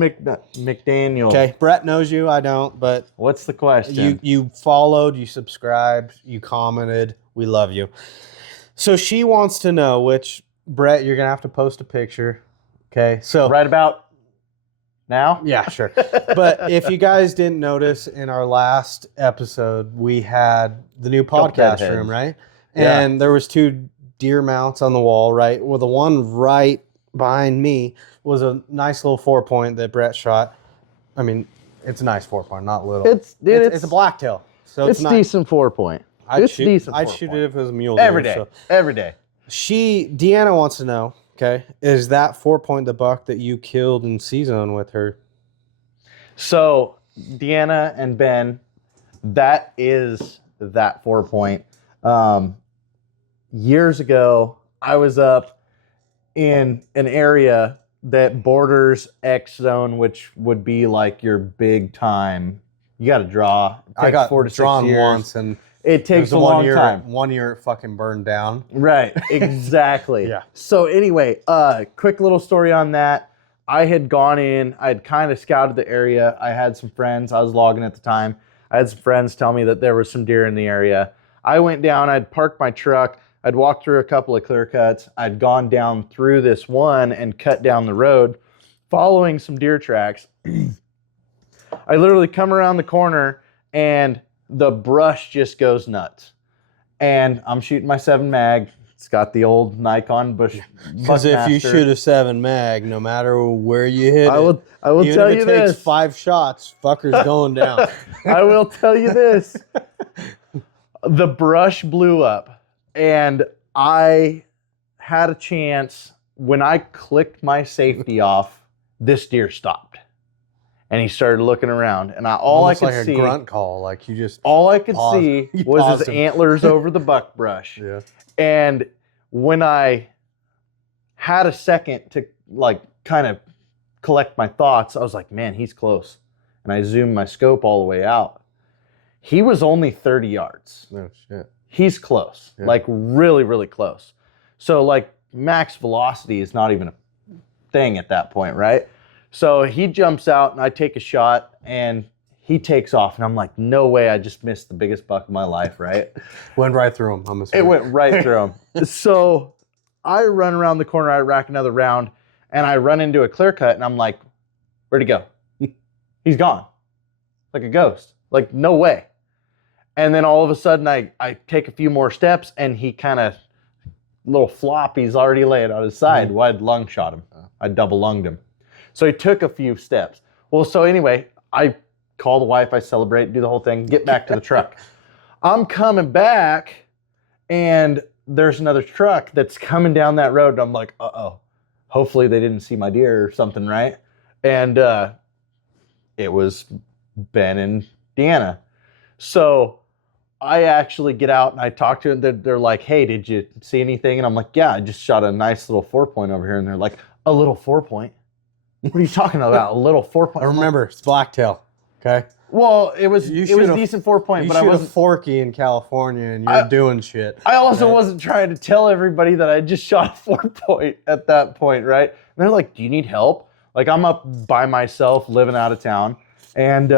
McDaniel. Okay, Brett knows you. I don't, but What's the question? you followed, you subscribed, you commented. We love you. So she wants to know, which Brett, you're gonna have to post a picture. Okay, so right about now? yeah, sure. But if you guys didn't notice, in our last episode, we had the new podcast bedheads. room, right? Yeah. And there was 2 deer mounts on the wall, right? Well, the one right behind me was a nice little 4-point that Brett shot. I mean, it's a nice 4-point, not little. It's a blacktail, so it's not. decent 4-point. I'd shoot decent I'd 4-point. shoot it if it was a mule Every deer, day. so. Every day. Deanna wants to know, okay, is that 4-point the buck that you killed in C-Zone with her? So Deanna and Ben, that is that 4-point. Years ago, I was up in an area that borders X zone, which would be like your big time. You got to draw. It I takes got 4 to 6 drawn years. once, and It it takes was a the long time. 1 year it fucking burned down. Right, exactly. Yeah. So anyway, quick little story on that. I had gone in, I'd kind of scouted the area. I had some friends, I was logging at the time. I had some friends tell me that there was some deer in the area. I went down, I'd parked my truck, I'd walked through a couple of clear cuts. I'd gone down through this one and cut down the road, following some deer tracks. I literally come around the corner and the brush just goes nuts. And I'm shooting my 7 mag. It's got the old Nikon Bush. Because if you Buckmaster. shoot a 7 mag, no matter where you hit I will even tell if you it takes this. 5 shots, fucker's going down. I will tell you this. The brush blew up, and I had a chance when I clicked my safety off. This deer stopped, And he started looking around, and all I Almost could like see, a grunt call, like you just all I could paused- see you was paused his him. antlers over the buck brush. yeah. And when I had a second to like kind of collect my thoughts, I was like, man, he's close. And I zoomed my scope all the way out. He was only 30 yards. No shit. He's close, Yeah. like really, really close. So like max velocity is not even a thing at that point, right? So he jumps out and I take a shot and he takes off and I'm like, no way, I just missed the biggest buck of my life, right? Went right through him. I'm It assuming. went right through him. So I run around the corner, I rack another round, and I run into a clear cut and I'm like, where'd he go? He's gone. Like a ghost. Like, no way. And then all of a sudden I take a few more steps and he kind of, little flop, he's already laying on his side. Well, I'd lung shot him. I double lunged him. So he took a few steps. Well, so anyway, I call the wife, I celebrate, do the whole thing, get back to the truck. I'm coming back and there's another truck that's coming down that road. And I'm like, uh-oh, hopefully they didn't see my deer or something, right? And it was Ben and Deanna. So I actually get out and I talk to them. They're like, hey, did you see anything? And I'm like, yeah, I just shot a nice little 4-point over here. And they're like, a little 4-point? What are you talking about? A little 4-point? I remember it's blacktail. Okay. Well, it was You a shoot a- decent 4-point, You but I shoot a wasn't. forky in California and you're doing shit. I also right? wasn't trying to tell everybody that I just shot a 4-point at that point, right? And they're like, do you need help? Like, I'm up by myself, living out of town. And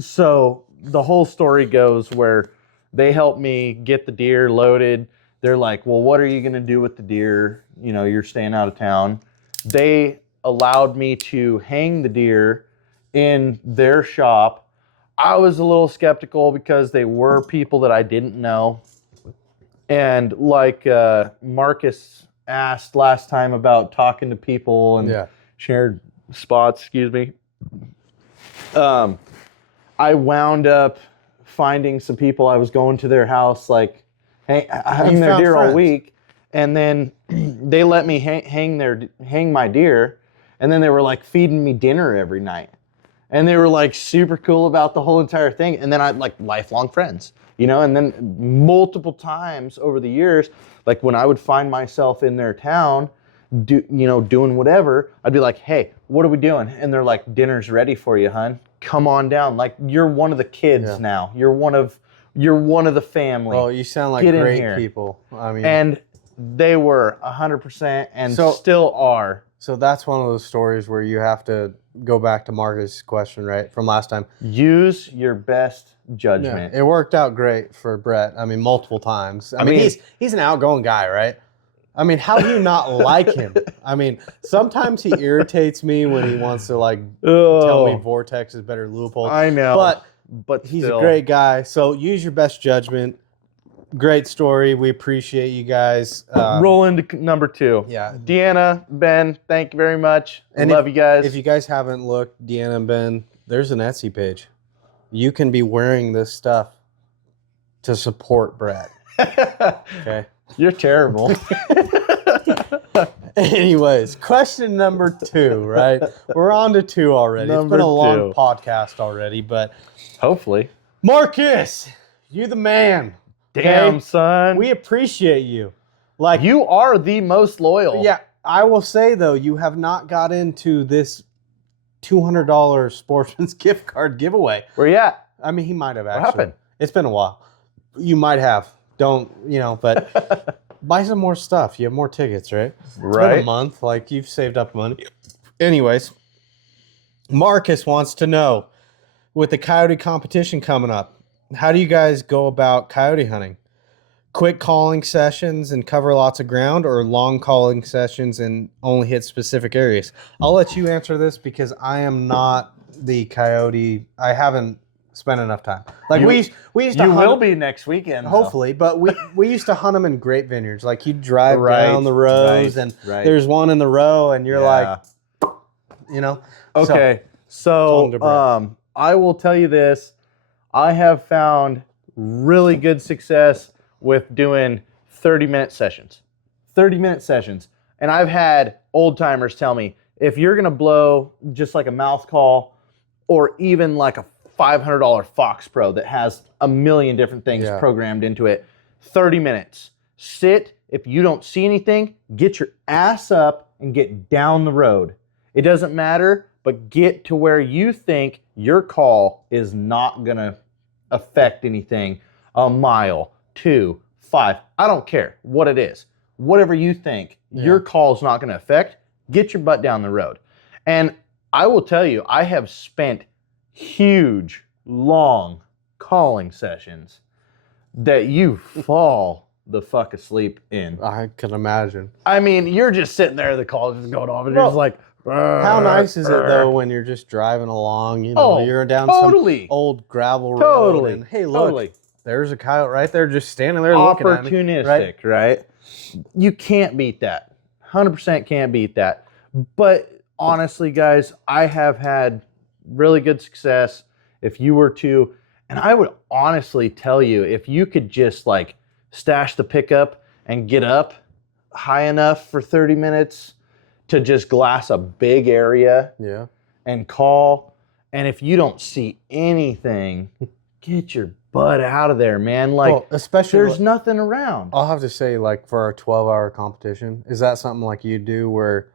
so the whole story goes where they helped me get the deer loaded. They're like, well, what are you going to do with the deer? You know, you're staying out of town. They allowed me to hang the deer in their shop. I was a little skeptical because they were people that I didn't know. And like Marcus asked last time about talking to people and Yeah. shared spots, excuse me. I wound up finding some people. I was going to their house, like, hang their found deer all friends. week. And then they let me hang my deer. And then they were like feeding me dinner every night. And they were like super cool about the whole entire thing. And then I like lifelong friends, you know, and then multiple times over the years, like when I would find myself in their town, doing whatever, I'd be like, hey, what are we doing? And they're like, dinner's ready for you, hun. Come on down. Like, you're one of the kids Yeah. now. You're one of the family. Well, you sound like Get in great here. people. I mean, And they were 100% and So- still are. so that's one of those stories where you have to go back to Marcus' question, right, from last time. Use your best Yeah, judgment. it worked out great for Brett. I mean, multiple times. I mean- mean, he's an outgoing guy, right? I mean, how do you not like him? I mean, sometimes he irritates me when he wants to like tell me Vortex is better than Leupold. I know. But he's still. a great guy. So use your best judgment. Great story. We appreciate you guys. Roll into number 2. Yeah. Deanna, Ben, thank you very much. And Love you guys. If you guys haven't looked, Deanna and Ben, there's an Etsy page. You can be wearing this stuff to support Brett. Okay. You're terrible. Anyways, question number 2, right? We're on to 2 already. It's Number been a long 2. podcast already, but Hopefully. Marcus, you the man. Damn, Okay? son. We appreciate you. Like You are the most loyal. yeah, I will say though, you have not got into this $200 Sportsman's gift card giveaway. Where you at? I mean, he might have What actually. happened? It's been a while. You might have. Don't, but buy some more stuff. You have more tickets, right? It's been a Right. month. Like, you've saved up money. Anyways, Marcus wants to know, with the coyote competition coming up, how do you guys go about coyote hunting? Quick calling sessions and cover lots of ground, or long calling sessions and only hit specific areas? I'll let you answer this because I am not the coyote. I haven't spent enough time. Like You- we used to You hunt will be next weekend. though. hopefully, but we used to hunt them in grape vineyards. Like you drive Right, down the rows right, and right. there's one in the row and you're Yeah. like, So, Okay. Told him to So, Brett. I will tell you this. I have found really good success with doing 30-minute sessions. 30-minute sessions. And I've had old timers tell me, if you're going to blow just like a mouth call or even like a $500 Fox Pro that has a million different things Yeah. programmed into it. 30 minutes. Sit. If you don't see anything, get your ass up and get down the road. It doesn't matter, but get to where you think your call is not going to affect anything. A mile, 2, 5. I don't care what it is. Whatever you think your call is not going to affect, get your butt down the road. And I will tell you, I have spent huge, long calling sessions that you fall the fuck asleep in. I can imagine. I mean, you're just sitting there, the call is just going off, and you're just like, How nice is it though when you're just driving along? You know, you're down totally. some old gravel road, Totally. and hey, look, Totally. there's a coyote right there, just standing there looking at me. Opportunistic, right? You can't beat that. 100% can't beat that. But honestly, guys, I have had really good success. If you were to, and I would honestly tell you, if you could just like stash the pickup and get up high enough for 30 minutes to just glass a big area Yeah. and call, and if you don't see anything, get your butt out of there, man. Like, Well, especially there's nothing around. I'll have to say, like for our 12-hour competition, is that something like you do where?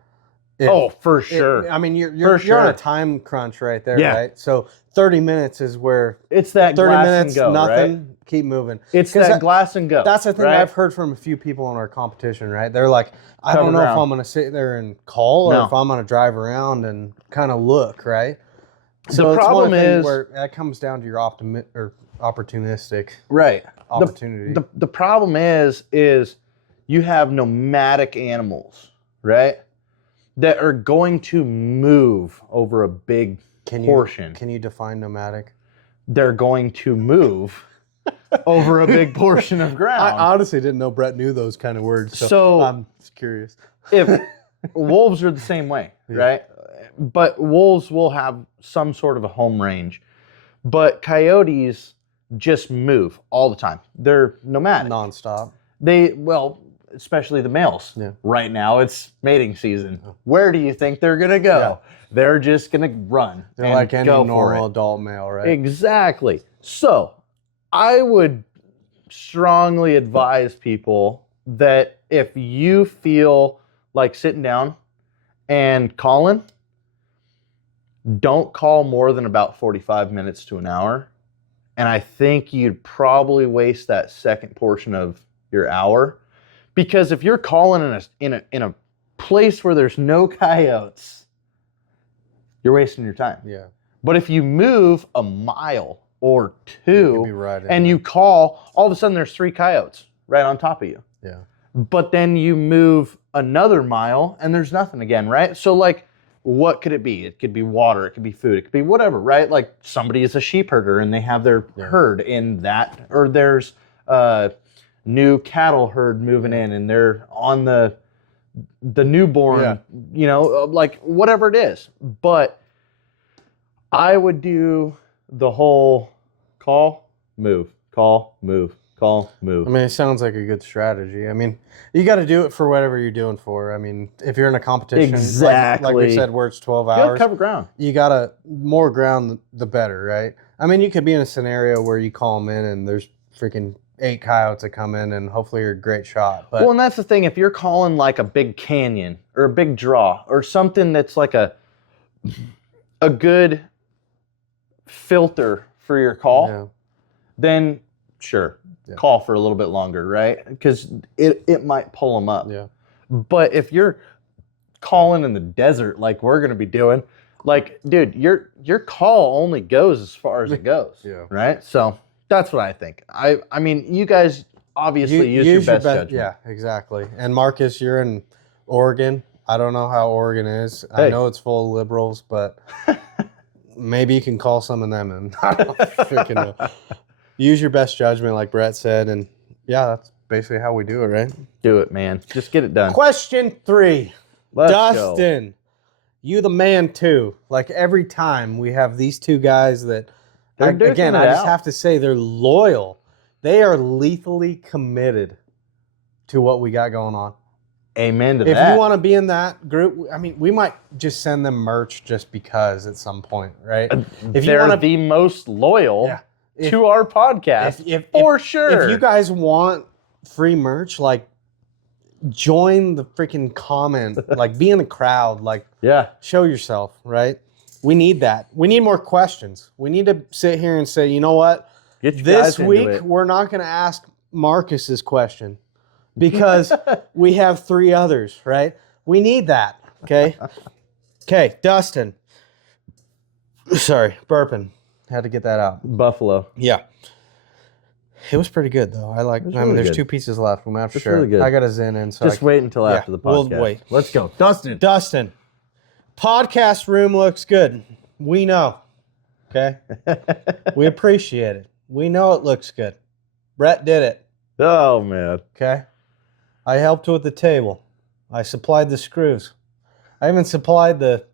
For sure. I mean, you're on sure. a time crunch right there, Yeah. right? So 30 minutes is where It's that 30 glass minutes, and go, nothing, right? keep moving. It's 'Cause that glass and go. That's the thing right? I've heard from a few people in our competition, right? They're like, I Cover don't know ground. if I'm going to sit there and call or No. if I'm going to drive around and kind of look, right? So The it's one problem of the things is- where that comes down to your opportunistic Right. opportunity. The problem is you have nomadic animals, right? That are going to move over a big portion. Can you define nomadic? They're going to move over a big portion of ground. I honestly didn't know Brett knew those kind of words, So- I'm just curious. If wolves are the same way, right? But wolves will have some sort of a home range. But coyotes just move all the time. They're nomadic. Nonstop. Especially the males. Yeah. Right now it's mating season. Where do you think they're gonna go? Yeah. They're just gonna run. They're and like any go for normal it. adult male, right? Exactly. So I would strongly advise people that if you feel like sitting down and calling, don't call more than about 45 minutes to an hour. And I think you'd probably waste that second portion of your hour, because if you're calling in a place where there's no coyotes, you're wasting your time. Yeah. But if you move a mile or You could be two right in and there. you call, all of a sudden there's 3 coyotes right on top of you. Yeah. But then you move another mile and there's nothing again, right? So like, what could it be? It could be water, it could be food, it could be whatever, right? Like somebody is a sheep herder and they have their herd in that, or there's a new cattle herd moving in and they're on the newborn, like whatever it is. But I would do the whole call, move, call, move, call, move. I mean, it sounds like a good strategy. I mean, you got to do it for whatever you're doing for. I mean, if you're in a competition, like we Exactly. said, where it's 12 Good hours, cover ground. you got to, more ground, the better, right? I mean, you could be in a scenario where you call them in and there's freaking 8 coyotes that come in and hopefully you're a great shot. But Well, and that's the thing. If you're calling like a big canyon or a big draw or something that's like a good filter for your call, yeah, then sure, Yeah. call for a little bit longer, right? Because it might pull them up. yeah. But if you're calling in the desert like we're going to be doing, like, dude, your call only goes as far as it goes, Yeah. right? So that's what I think. I mean, you guys obviously use your best judgment. Yeah, exactly. And Marcus, you're in Oregon. I don't know how Oregon is. I Hey. know it's full of liberals, but maybe you can call some of them in. I don't freaking know. Use your best judgment, like Brett said, and yeah, that's basically how we do it, right? Do it, man. Just get it done. Question 3. Let's go. Dustin, you the man too. Like every time we have these two guys that, They're duking again, it I just out. have to say they're loyal. They are lethally committed to what we got going on. Amen to If that. you want to be in that group, I mean, we might just send them merch just because at some point, right? If you They're want to the most loyal Yeah. If- to our podcast, for sure. If you guys want free merch, like join the freaking comment, like be in the crowd, like yeah, show yourself, right? We need that. We need more questions. We need to sit here and say, you know what? get you This guys into week it. we're not going to ask Marcus's question because we have 3 others, right? We need that. Okay. Okay, Dustin. Sorry, burping. Had to get that out. Buffalo. Yeah. It was pretty good though. I was mean, really there's good. 2 pieces left. I'm after It's sure. really good. I got to zen in. So Just wait until after the we'll podcast. wait. Let's go, Dustin. Dustin, podcast room looks good. We know. Okay. We appreciate it. We know it looks good. Brett did it. Oh man, Okay. I helped with the table. I supplied the screws. I even supplied the.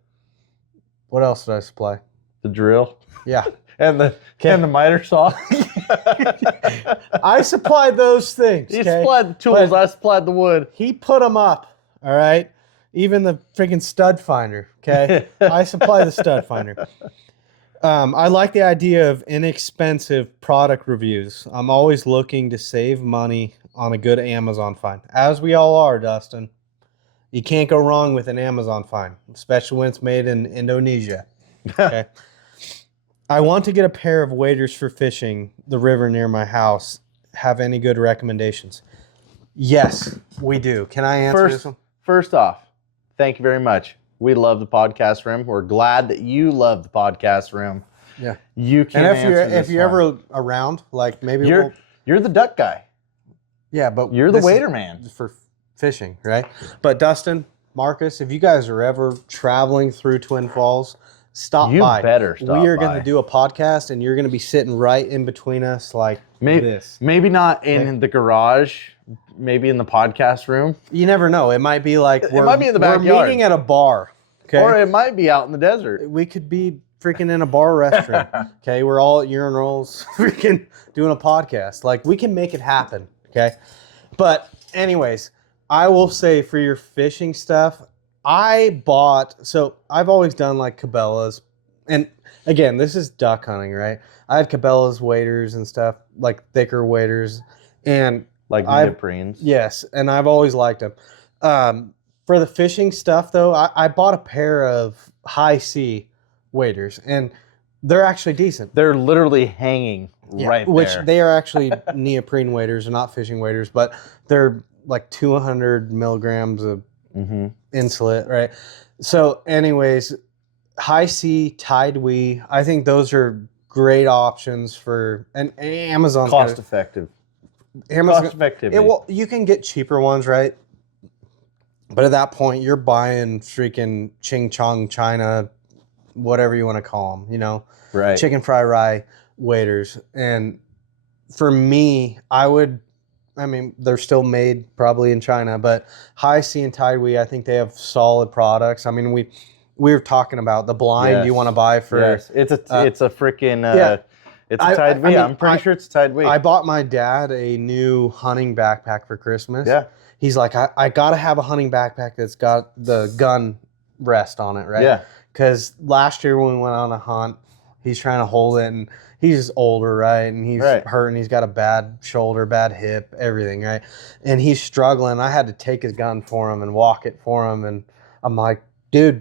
What else did I supply? the drill Yeah. and the miter saw. I supplied those things. He Okay? supplied the tools. But- I supplied the wood. He put them up. All right. Even the freaking stud finder. Okay. I supply the stud finder. I like the idea of inexpensive product reviews. I'm always looking to save money on a good Amazon find, as we all are, Dustin. You can't go wrong with an Amazon find, especially when it's made in Indonesia. Okay. I want to get a pair of waders for fishing the river near my house. Have any good recommendations? Yes, we do. Can I answer this one? First off, thank you very much. We love the podcast room. We're glad that you love the podcast room. Yeah. You can. And answer if you're ever around, like maybe you're the duck guy. yeah, but You're the this is waiter man. for fishing, right? But Dustin, Marcus, if you guys are ever traveling through Twin Falls, stop You by. better stop We are going by. to do a podcast, and you're going to be sitting right in between us, like this. Maybe not in the garage. Maybe in the podcast room, You never know. It might be like might be in the we're backyard. meeting at a bar. Okay, or it might be out in the desert. we could be freaking in a bar restroom. Okay, we're all at urinals, freaking doing a podcast. Like we can make it happen. Okay, but anyways, I will say for your fishing stuff, I've always done like Cabela's, and again, this is duck hunting, right? I had Cabela's waders and stuff, like thicker waders, and Like neoprenes. yes, and I've always liked them. For the fishing stuff, though, I bought a pair of high sea waders, and they're actually decent. They're literally hanging right Which there. they are actually neoprene waders, they're not fishing waders, but they're like 200 milligrams of Mhm. insulate, right? So, anyways, high sea Tide Wee, I think those are great options for and Amazon. Cost effective. Amazon, Cost effective. you can get cheaper ones, right? But at that point, you're buying freaking Ching Chong China, whatever you want to call them, Right. chicken fry rye waders. And for me, they're still made probably in China, but High Sea and Tide Wee, I think they have solid products. I mean, we were talking about the blind you Yes. want to buy for. Yes. It's a freaking yeah. it's a Tide Wee. I'm pretty sure it's a Tide Wee. I bought my dad a new hunting backpack for Christmas. Yeah. He's like, I got to have a hunting backpack that's got the gun rest on it, right? Yeah. Because last year when we went on a hunt, he's trying to hold it, and he's just older, right? And he's Right. hurting. He's got a bad shoulder, bad hip, everything, right? And he's struggling. I had to take his gun for him and walk it for him. And I'm like, dude,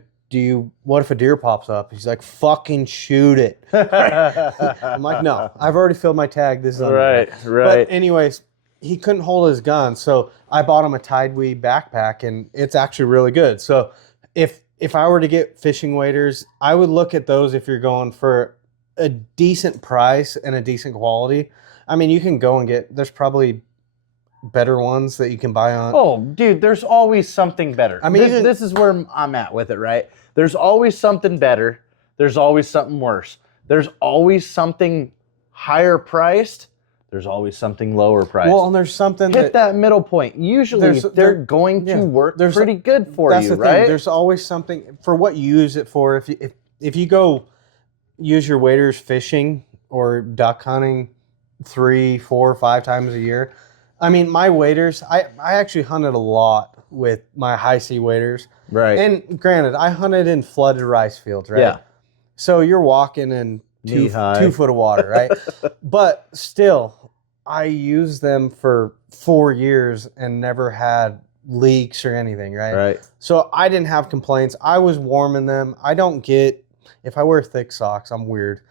what if a deer pops up? He's like, fucking shoot it. I'm like, no, I've already filled my tag. This is Right. But Right. anyways, he couldn't hold his gun, so I bought him a Tide Wee backpack, and it's actually really good. So if I were to get fishing waders, I would look at those if you're going for a decent price and a decent quality. I mean, you can go and there's probably better ones that you can buy on. Oh, dude, there's always something better. I mean, this is where I'm at with it, right? There's always something better. There's always something worse. There's always something higher priced. There's always something lower priced. Well, and there's something hit that middle point. Usually, they're going to work pretty good for that's you, the right? thing. There's always something for what you use it for. If you go use your waders fishing or duck hunting 3, 4, 5 times a year, I mean, my waders, I actually hunted a lot with my high sea waders. Right. And granted, I hunted in flooded rice fields, right? Yeah. So you're walking in two Knee-high. foot of water, right? But still, I used them for 4 years and never had leaks or anything, right? Right. So I didn't have complaints. I was warming them. I don't get, if I wear thick socks, I'm weird.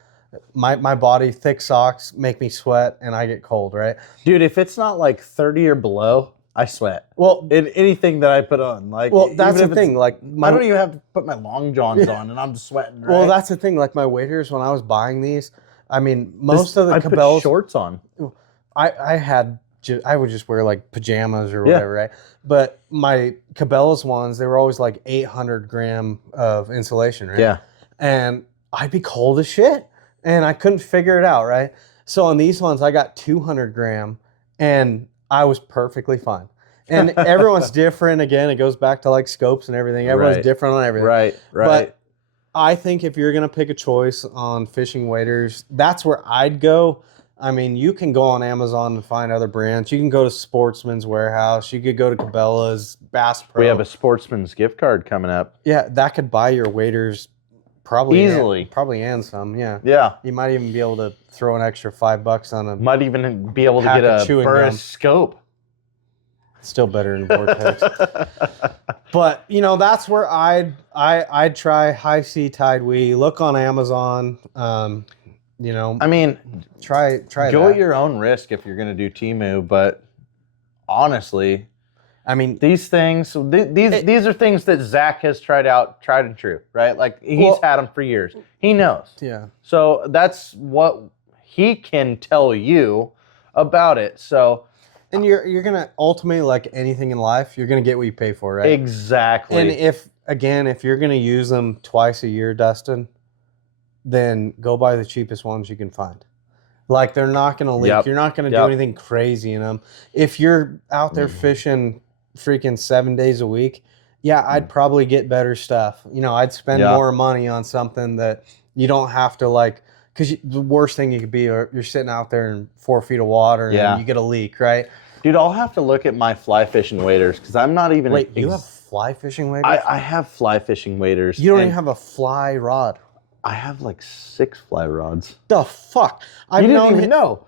My body, thick socks make me sweat and I get cold, right? Dude, if it's not like 30 or below, I sweat. Well, In anything that I put on. Like, that's even the if it's- thing. Like I don't even have to put my long johns on and I'm just sweating, right? Well, that's the thing. Like my waders, when I was buying these, I mean, most of the I put Cabela's, shorts on. I would just wear like pajamas or whatever, right? But my Cabela's ones, they were always like 800 gram of insulation, right? Yeah. And I'd be cold as shit, and I couldn't figure it out, right? So on these ones, I got 200 gram, and I was perfectly fine. And everyone's different. Again, it goes back to like scopes and everything. Everyone's Right. different on everything. Right. But I think if you're going to pick a choice on fishing waders, that's where I'd go. I mean, you can go on Amazon and find other brands. You can go to Sportsman's Warehouse. You could go to Cabela's, Bass Pro. We have a Sportsman's gift card coming up. Yeah, that could buy your waders probably Easily. probably and some, yeah. Yeah. You might even be able to throw an extra $5 on a Might even be able to Pack get of a chewing Burris gum. scope. still better than Vortex. But you know, that's where I'd try high sea tide wee. Look on Amazon. You know, I mean, try go that. at your own risk if you're going to do Temu, but honestly, I mean, these things, these are things that Zach has tried and true, right? Like he's Well- had them for years. He knows. yeah. So that's what he can tell you about it. So And you're gonna ultimately, like anything in life, you're gonna get what you pay for, right? exactly. And if you're gonna use them twice a year, Dustin, then go buy the cheapest ones you can find. Like they're not gonna leak. Yep. You're not gonna do Yep. anything crazy in them. If you're out there fishing freaking 7 days a week, yeah, I'd probably get better stuff. You know, I'd spend Yeah. more money on something that you don't have to like. Because the worst thing you could be, you're sitting out there in 4 feet of water and Yeah. you get a leak, right? Dude, I'll have to look at my fly fishing waders because I'm not even. Wait, you have fly fishing waders? I have fly fishing waders. You don't and even have a fly rod. I have like 6 fly rods. The fuck? I've You didn't known even know.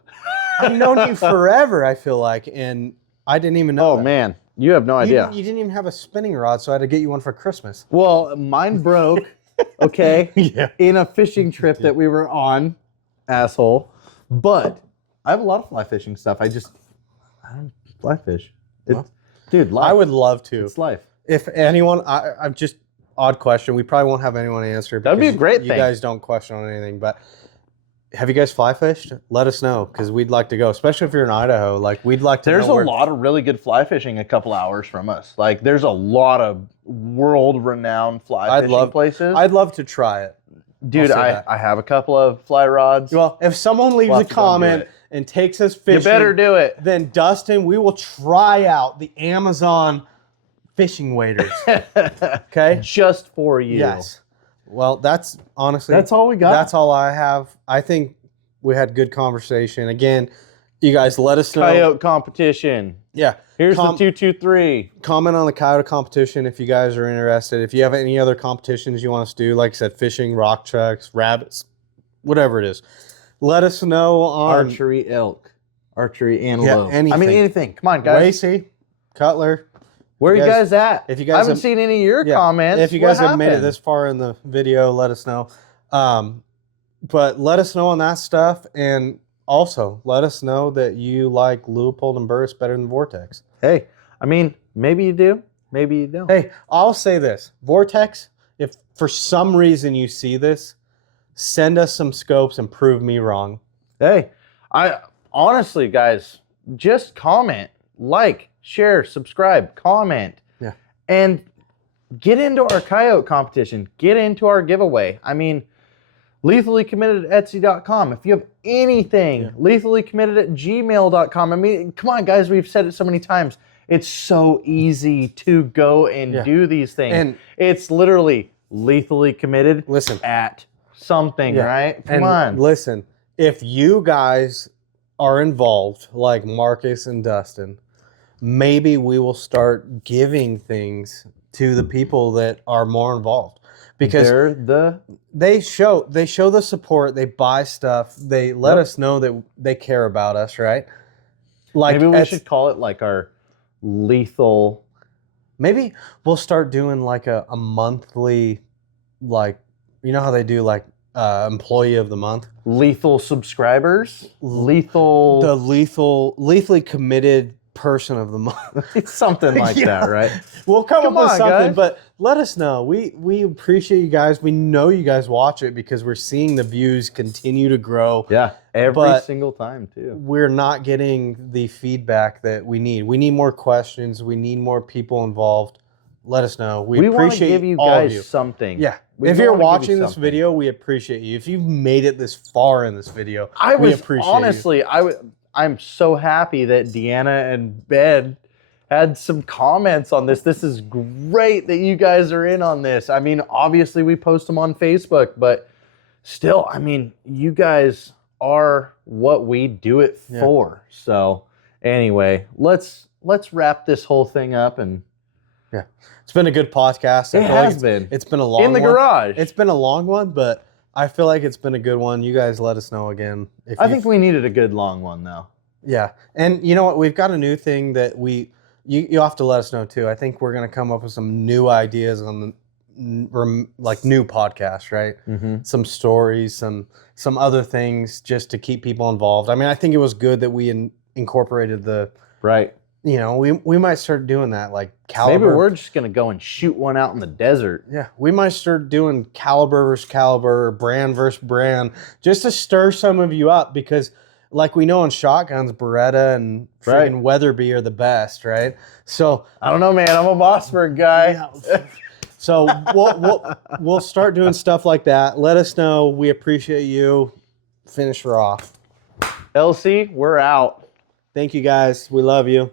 I've known you forever, I feel like, and I didn't even know Oh that. man, you have no You idea. didn't, you didn't even have a spinning rod, so I had to get you one for Christmas. Well, mine broke. Okay. Yeah. In a fishing trip that we were on, asshole. But I have a lot of fly fishing stuff. I don't fly fish. Well, Dude, life. I would love to. It's life. If anyone, I'm just, odd question. We probably won't have anyone answer. That'd be a because great You thing. guys don't question on anything, but have you guys fly fished? Let us know, because we'd like to go, especially if you're in Idaho. Like, we'd like to There's know a where- lot of really good fly fishing a couple hours from us. Like, there's a lot of world-renowned fly fishing places. I'd love to try it. Dude, I'll say that. I have a couple of fly rods. Well, if someone leaves We'll a have to go and do comment it. and takes us fishing, you better do it. then Dustin, we will try out the Amazon fishing waders. Okay? Just for you. Yes. Well, that's honestly That's all we got. That's all I have. I think we had good conversation. Again, you guys let us know. Coyote competition. Yeah. Here's Com- the 223. Comment on the coyote competition if you guys are interested. If you have any other competitions you want us to do, like I said, fishing, rock chucks, rabbits, whatever it is, let us know on Archery elk. Archery antelope. I mean, anything. anything. Come on, guys. Lacey, Cutler. Where are you guys at? if you guys I haven't have- seen any of your Yeah, comments. If you What guys have made it happened? this far in the video, let us know. But let us know on that stuff, and also let us know that you like Leupold and Burris better than Vortex. Hey, I mean, maybe you do, maybe you don't. Hey, I'll say this: Vortex. If for some reason you see this, send us some scopes and prove me wrong. Hey, I honestly, guys, just comment, like, share, subscribe, comment. Yeah. And get into our coyote competition. Get into our giveaway. I mean, lethally committed at Etsy.com. If you have anything, lethally committed at gmail.com. I mean, come on, guys, we've said it so many times. It's so easy to go and do these things. And- it's literally lethally committed Listen. at something, right? Come and on. listen, if you guys are involved, like Marcus and Dustin, maybe we will start giving things to the people that are more involved, because they show the support, they buy stuff, they let us know that they care about us, right? Like, maybe we should call it like our lethal. Maybe we'll start doing like a monthly, like, you know how they do like employee of the month, Lethal subscribers, the lethally committed person of the month, something like Yeah. that, right? We'll come up with on, something, guys. but let us know. We appreciate you guys. We know you guys watch it because we're seeing the views continue to grow. Yeah, every But single time too. we're not getting the feedback that we need. We need more questions. We need more people involved. Let us know. We want to appreciate give you all of guys you. something. Yeah. We If you're wanna give you watching this something. video, we appreciate you. If you've made it this far in this video, I we was appreciate honestly, I'm so happy that Deanna and Ben had some comments on this. This is great that you guys are in on this. I mean, obviously we post them on Facebook, but still, I mean, you guys are what we do it for. So anyway, let's wrap this whole thing up. And you. Yeah. It's been a good podcast. I It feel like has been. It's been a long in the one. garage. It's been a long one, but I feel like it's been a good one. You guys let us know again. If I you- think we needed a good long one though. Yeah. And you know what? We've got a new thing that you have to let us know too. I think we're going to come up with some new ideas on the like new podcasts, right? Mm-hmm. Some stories, some other things just to keep people involved. I mean, I think it was good that we incorporated the, Right. you know, we might start doing that, like caliber. Maybe we're just gonna go and shoot one out in the desert. Yeah, we might start doing caliber versus caliber, brand versus brand, just to stir some of you up, because like we know in shotguns, Beretta and Right. freaking Weatherby are the best, right? So I don't know, man. I'm a Mossberg guy. so we'll start doing stuff like that. Let us know. We appreciate you. Finish her off. LC, we're out. Thank you guys. We love you.